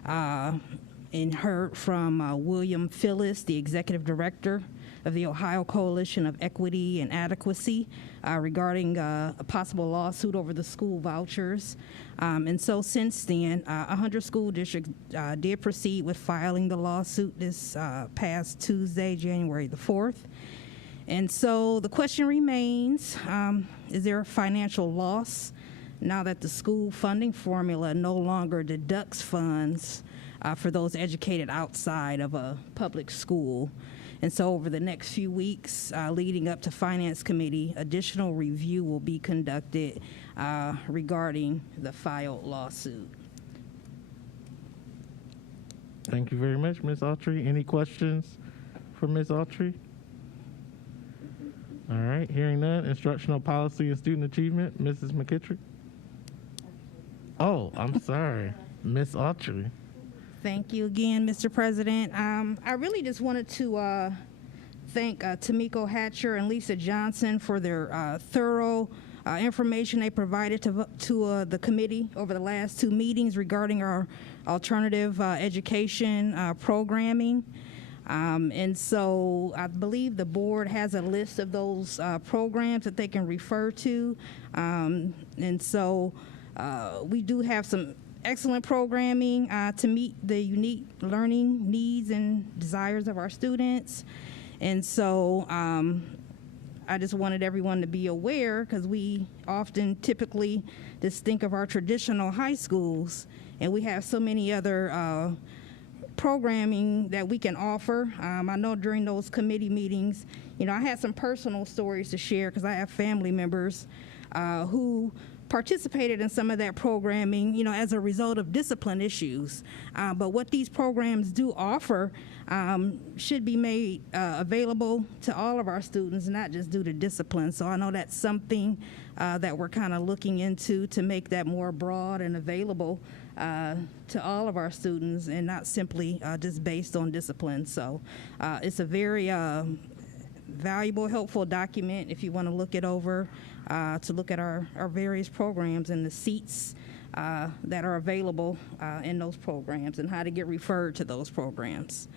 and heard from William Phillis, the executive director of the Ohio Coalition of Equity and Adequacy, regarding a possible lawsuit over the school vouchers. And so since then, 100 school districts did proceed with filing the lawsuit this past Tuesday, January the 4th. And so the question remains, is there a financial loss now that the school funding formula no longer deducts funds for those educated outside of a public school? And so over the next few weeks leading up to Finance Committee, additional review will be conducted regarding the filed lawsuit. Thank you very much, Ms. Autry. Any questions for Ms. Autry? All right, hearing none. Instructional policy and student achievement, Mrs. McKittrick. Oh, I'm sorry, Ms. Autry. Thank you again, Mr. President. I really just wanted to thank Tamiko Hatcher and Lisa Johnson for their thorough information they provided to the committee over the last 2 meetings regarding our alternative education programming. And so I believe the board has a list of those programs that they can refer to. And so we do have some excellent programming to meet the unique learning needs and desires of our students. And so I just wanted everyone to be aware, because we often typically just think of our traditional high schools, and we have so many other programming that we can offer. I know during those committee meetings, I had some personal stories to share because I have family members who participated in some of that programming, as a result of discipline issues. But what these programs do offer should be made available to all of our students, not just due to discipline. So I know that's something that we're kind of looking into to make that more broad and available to all of our students, and not simply just based on discipline. So it's a very valuable, helpful document if you want to look it over, to look at our various programs and the seats that are available in those programs and how to get referred to those programs.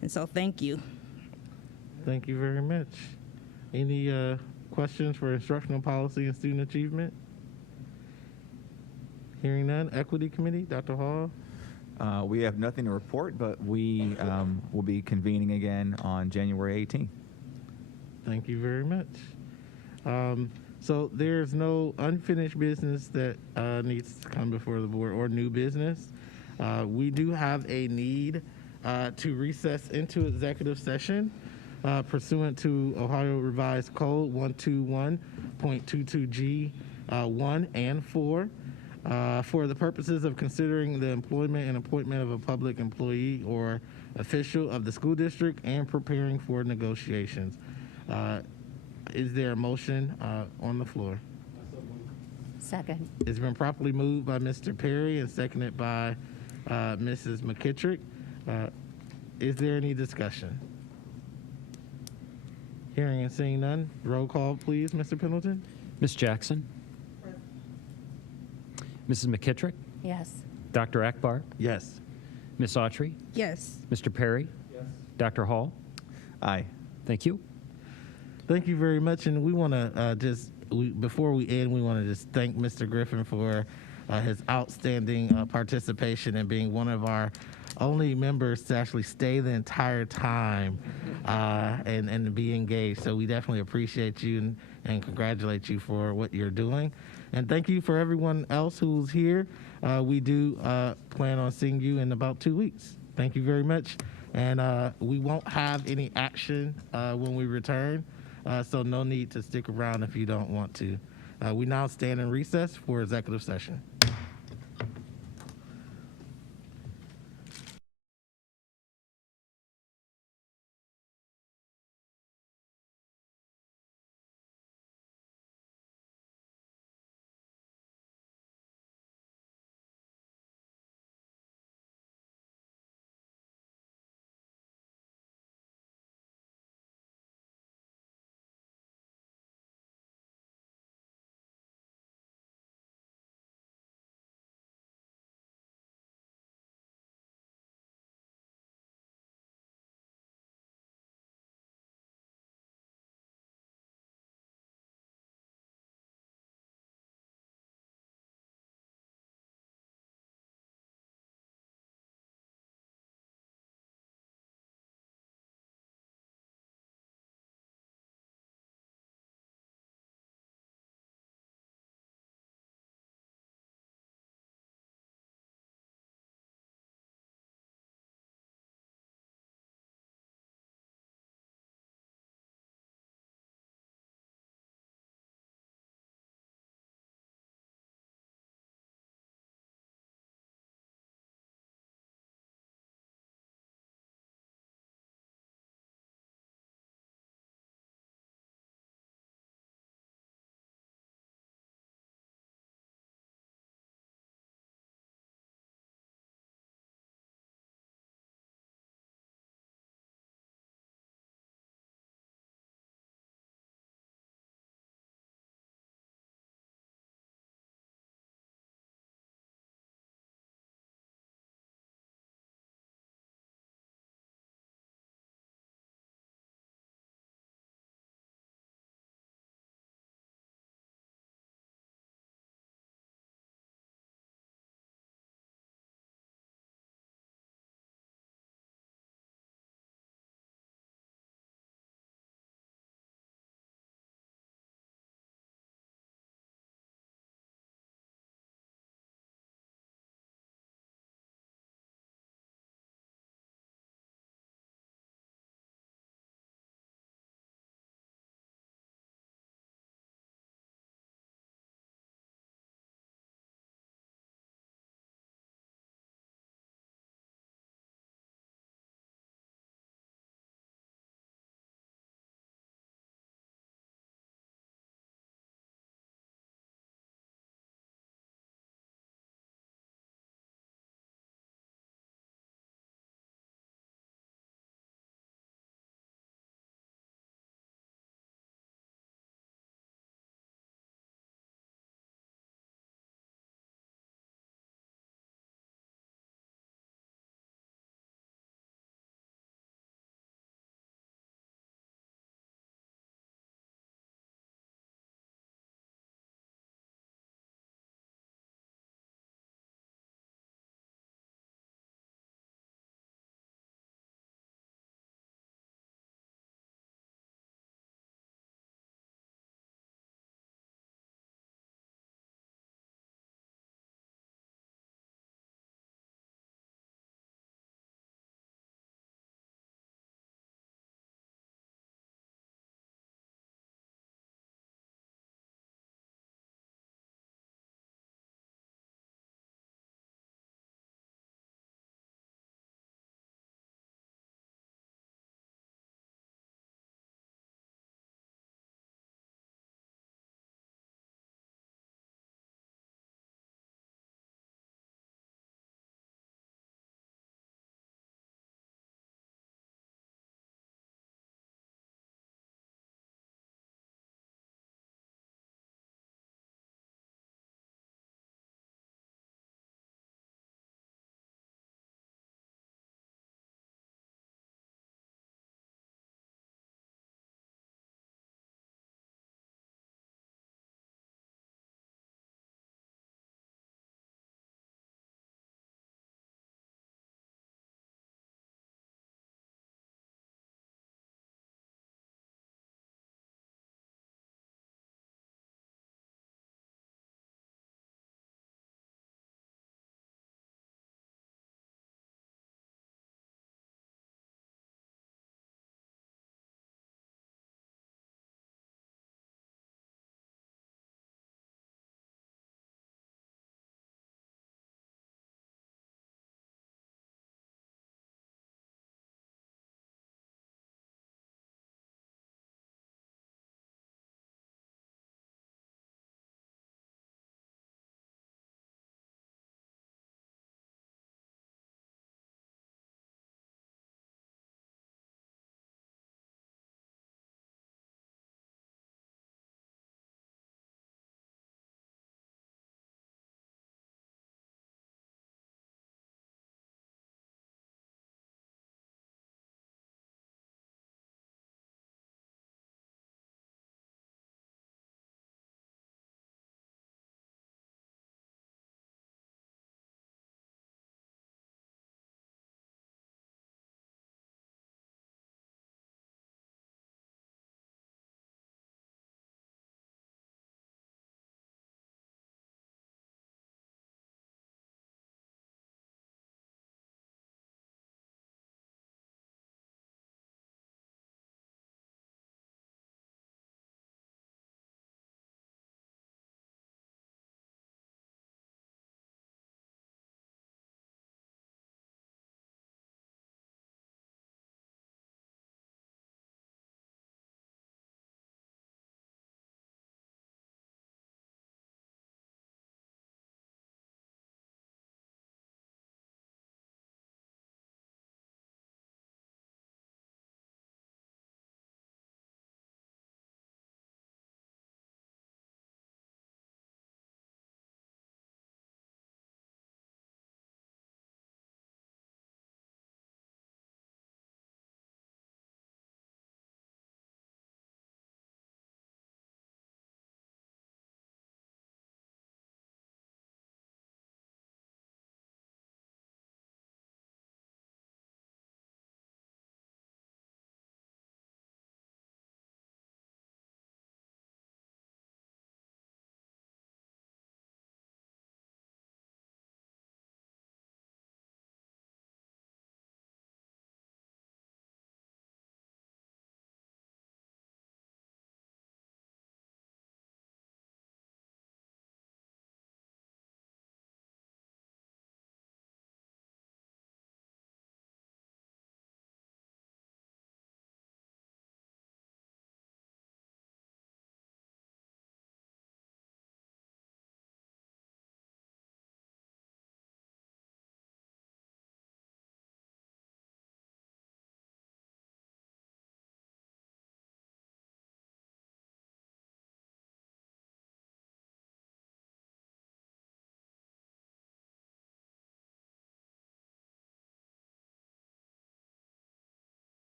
And so thank you. Thank you very much. Any questions for instructional policy and student achievement? Hearing none. Equity Committee, Dr. Hall? We have nothing to report, but we will be convening again on January 18th. Thank you very much. So there's no unfinished business that needs to come before the board or new business. We do have a need to recess into executive session pursuant to Ohio Revised Code 121.22G 1 and 4 for the purposes of considering the employment and appointment of a public employee or official of the school district and preparing for negotiations. Is there a motion on the floor? Second. It's been properly moved by Mr. Perry and seconded by Mrs. McKittrick. Is there any discussion? Hearing and seeing none, roll call, please, Mr. Pendleton. Ms. Jackson? Mrs. McKittrick? Yes. Dr. Akbar? Yes. Ms. Autry? Yes. Mr. Perry? Yes. Dr. Hall? Aye. Thank you. Thank you very much. And we want to before we end, we want to just thank Mr. Griffin for his outstanding participation and being one of our only members to actually stay the entire time and be engaged. So we definitely appreciate you and congratulate you for what you're doing. And thank you for everyone else who's here. We do plan on seeing you in about 2 weeks. Thank you very much. And we won't have any action when we return, so no need to stick around if you don't want to. We now stand in recess for executive session.